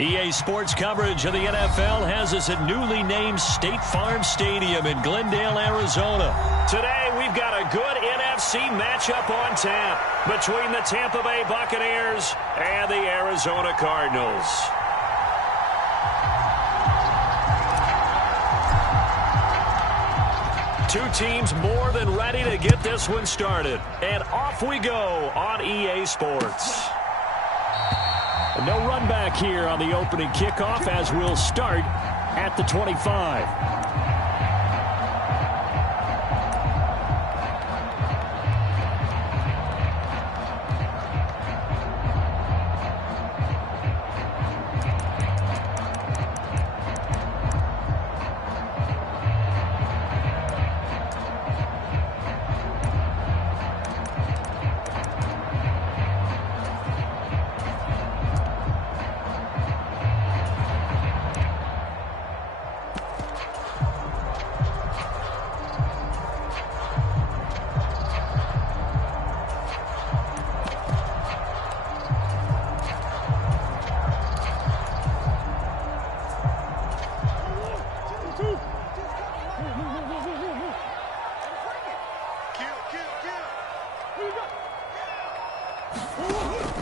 EA Sports coverage of the NFL has us at newly named State Farm Stadium in Glendale, Arizona. Today, we've got a good NFC matchup on tap between the Tampa Bay Buccaneers and the Arizona Cardinals. Two teams more than ready to get this one started. And off we go on EA Sports. No run back here on the opening kickoff as we'll start at the 25.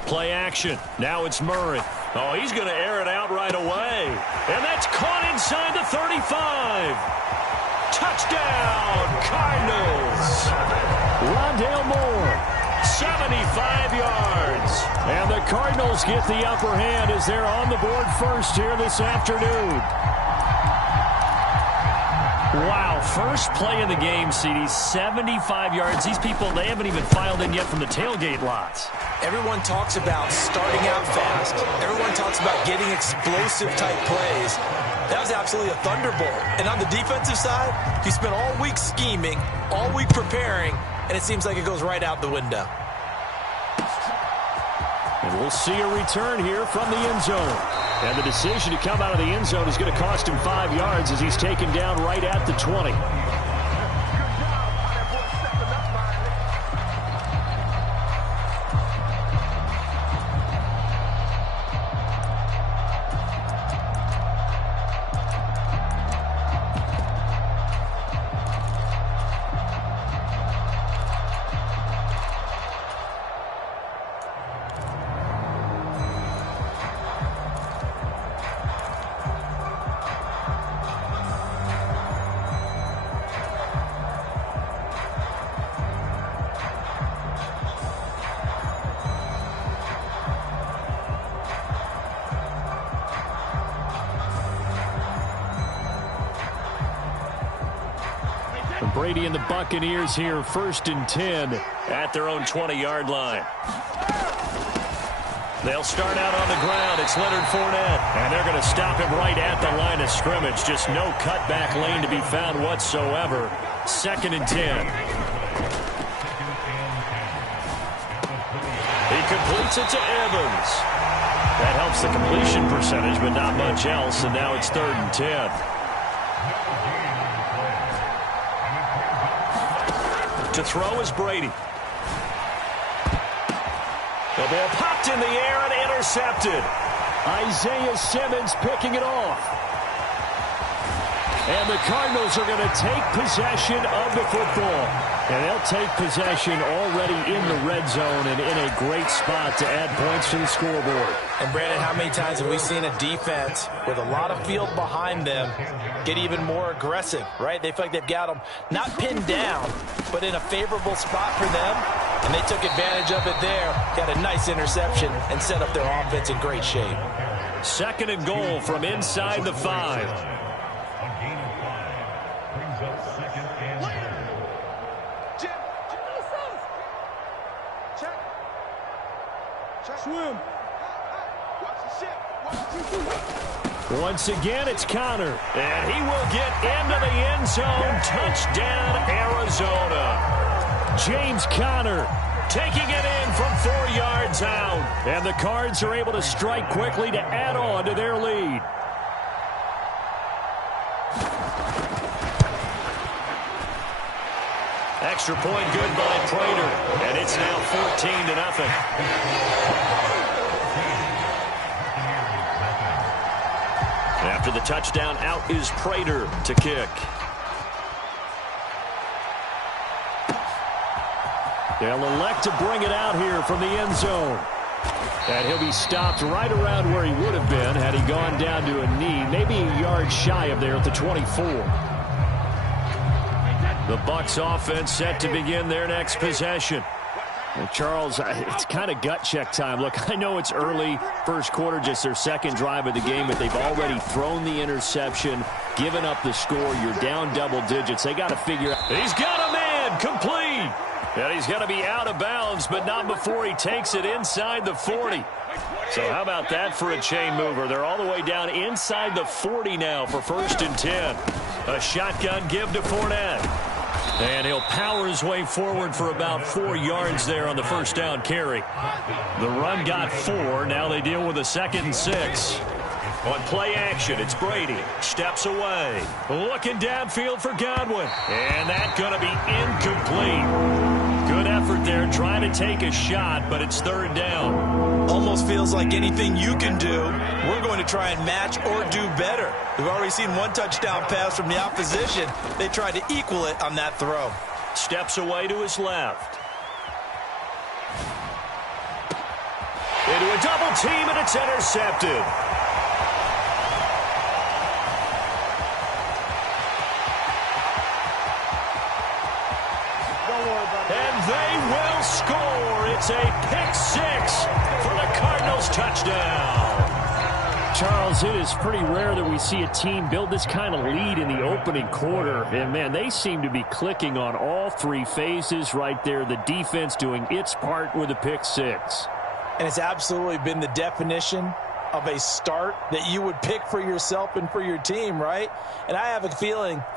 Play action. Now it's Murray. Oh, he's going to air it out right away. And that's caught inside the 35. Touchdown, Cardinals. Rondale Moore, 75 yards. And the Cardinals get the upper hand as they're on the board first here this afternoon. Wow, first play in the game, CD, 75 yards. These people, they haven't even filed in yet from the tailgate lots. Everyone talks about starting out fast. Everyone talks about getting explosive-type plays. That was absolutely a thunderbolt. And on the defensive side, he spent all week scheming, all week preparing, and it seems like it goes right out the window. And we'll see a return here from the end zone. And the decision to come out of the end zone is going to cost him 5 yards as he's taken down right at the 20. Brady and the Buccaneers here, 1st and 10 at their own 20-yard line. They'll start out on the ground. It's Leonard Fournette, and they're going to stop him right at the line of scrimmage. Just no cutback lane to be found whatsoever. 2nd and 10. He completes it to Evans. That helps the completion percentage, but not much else, and now it's 3rd and 10. To throw is Brady. The ball popped in the air and intercepted. Isaiah Simmons picking it off. And the Cardinals are going to take possession of the football. And they'll take possession already in the red zone and in a great spot to add points to the scoreboard. And Brandon, how many times have we seen a defense with a lot of field behind them get even more aggressive, right? They feel like they've got them not pinned down, but in a favorable spot for them. And they took advantage of it there. Got a nice interception and set up their offense in great shape. 2nd and goal from inside the 5. Once again, it's Conner. And he will get into the end zone. Touchdown, Arizona. James Conner taking it in from 4 yards out. And the Cards are able to strike quickly to add on to their lead. Extra point good by Prater. And it's now 14-0. After the touchdown, out is Prater to kick. They'll elect to bring it out here from the end zone. And he'll be stopped right around where he would have been had he gone down to a knee, maybe a yard shy of there at the 24. The Bucs offense set to begin their next possession. And Charles, it's kind of gut check time. Look, I know it's early, first quarter, just their second drive of the game, but they've already thrown the interception, given up the score. You're down double digits. They got to figure out. He's got a man, complete. And he's going to be out of bounds, but not before he takes it inside the 40. So how about that for a chain mover? They're all the way down inside the 40 now for 1st and 10. A shotgun give to Fournette. And he'll power his way forward for about 4 yards there on the first down carry. The run got 4. Now they deal with a 2nd and 6. On play action, it's Brady. Steps away. Looking downfield for Godwin. And that's going to be incomplete. Good effort there, trying to take a shot, but it's 3rd down. Almost feels like anything you can do, we're going to try and match or do better. We've already seen 1 touchdown pass from the opposition. They tried to equal it on that throw. Steps away to his left. Into a double team, and it's intercepted. And they will score. It's a pick 6 for the Cardinals touchdown. Charles, it is pretty rare that we see a team build this kind of lead in the opening quarter. And, man, they seem to be clicking on all 3 phases right there. The defense doing its part with a pick 6. And it's absolutely been the definition of a start that you would pick for yourself and for your team, right? And I have a feeling that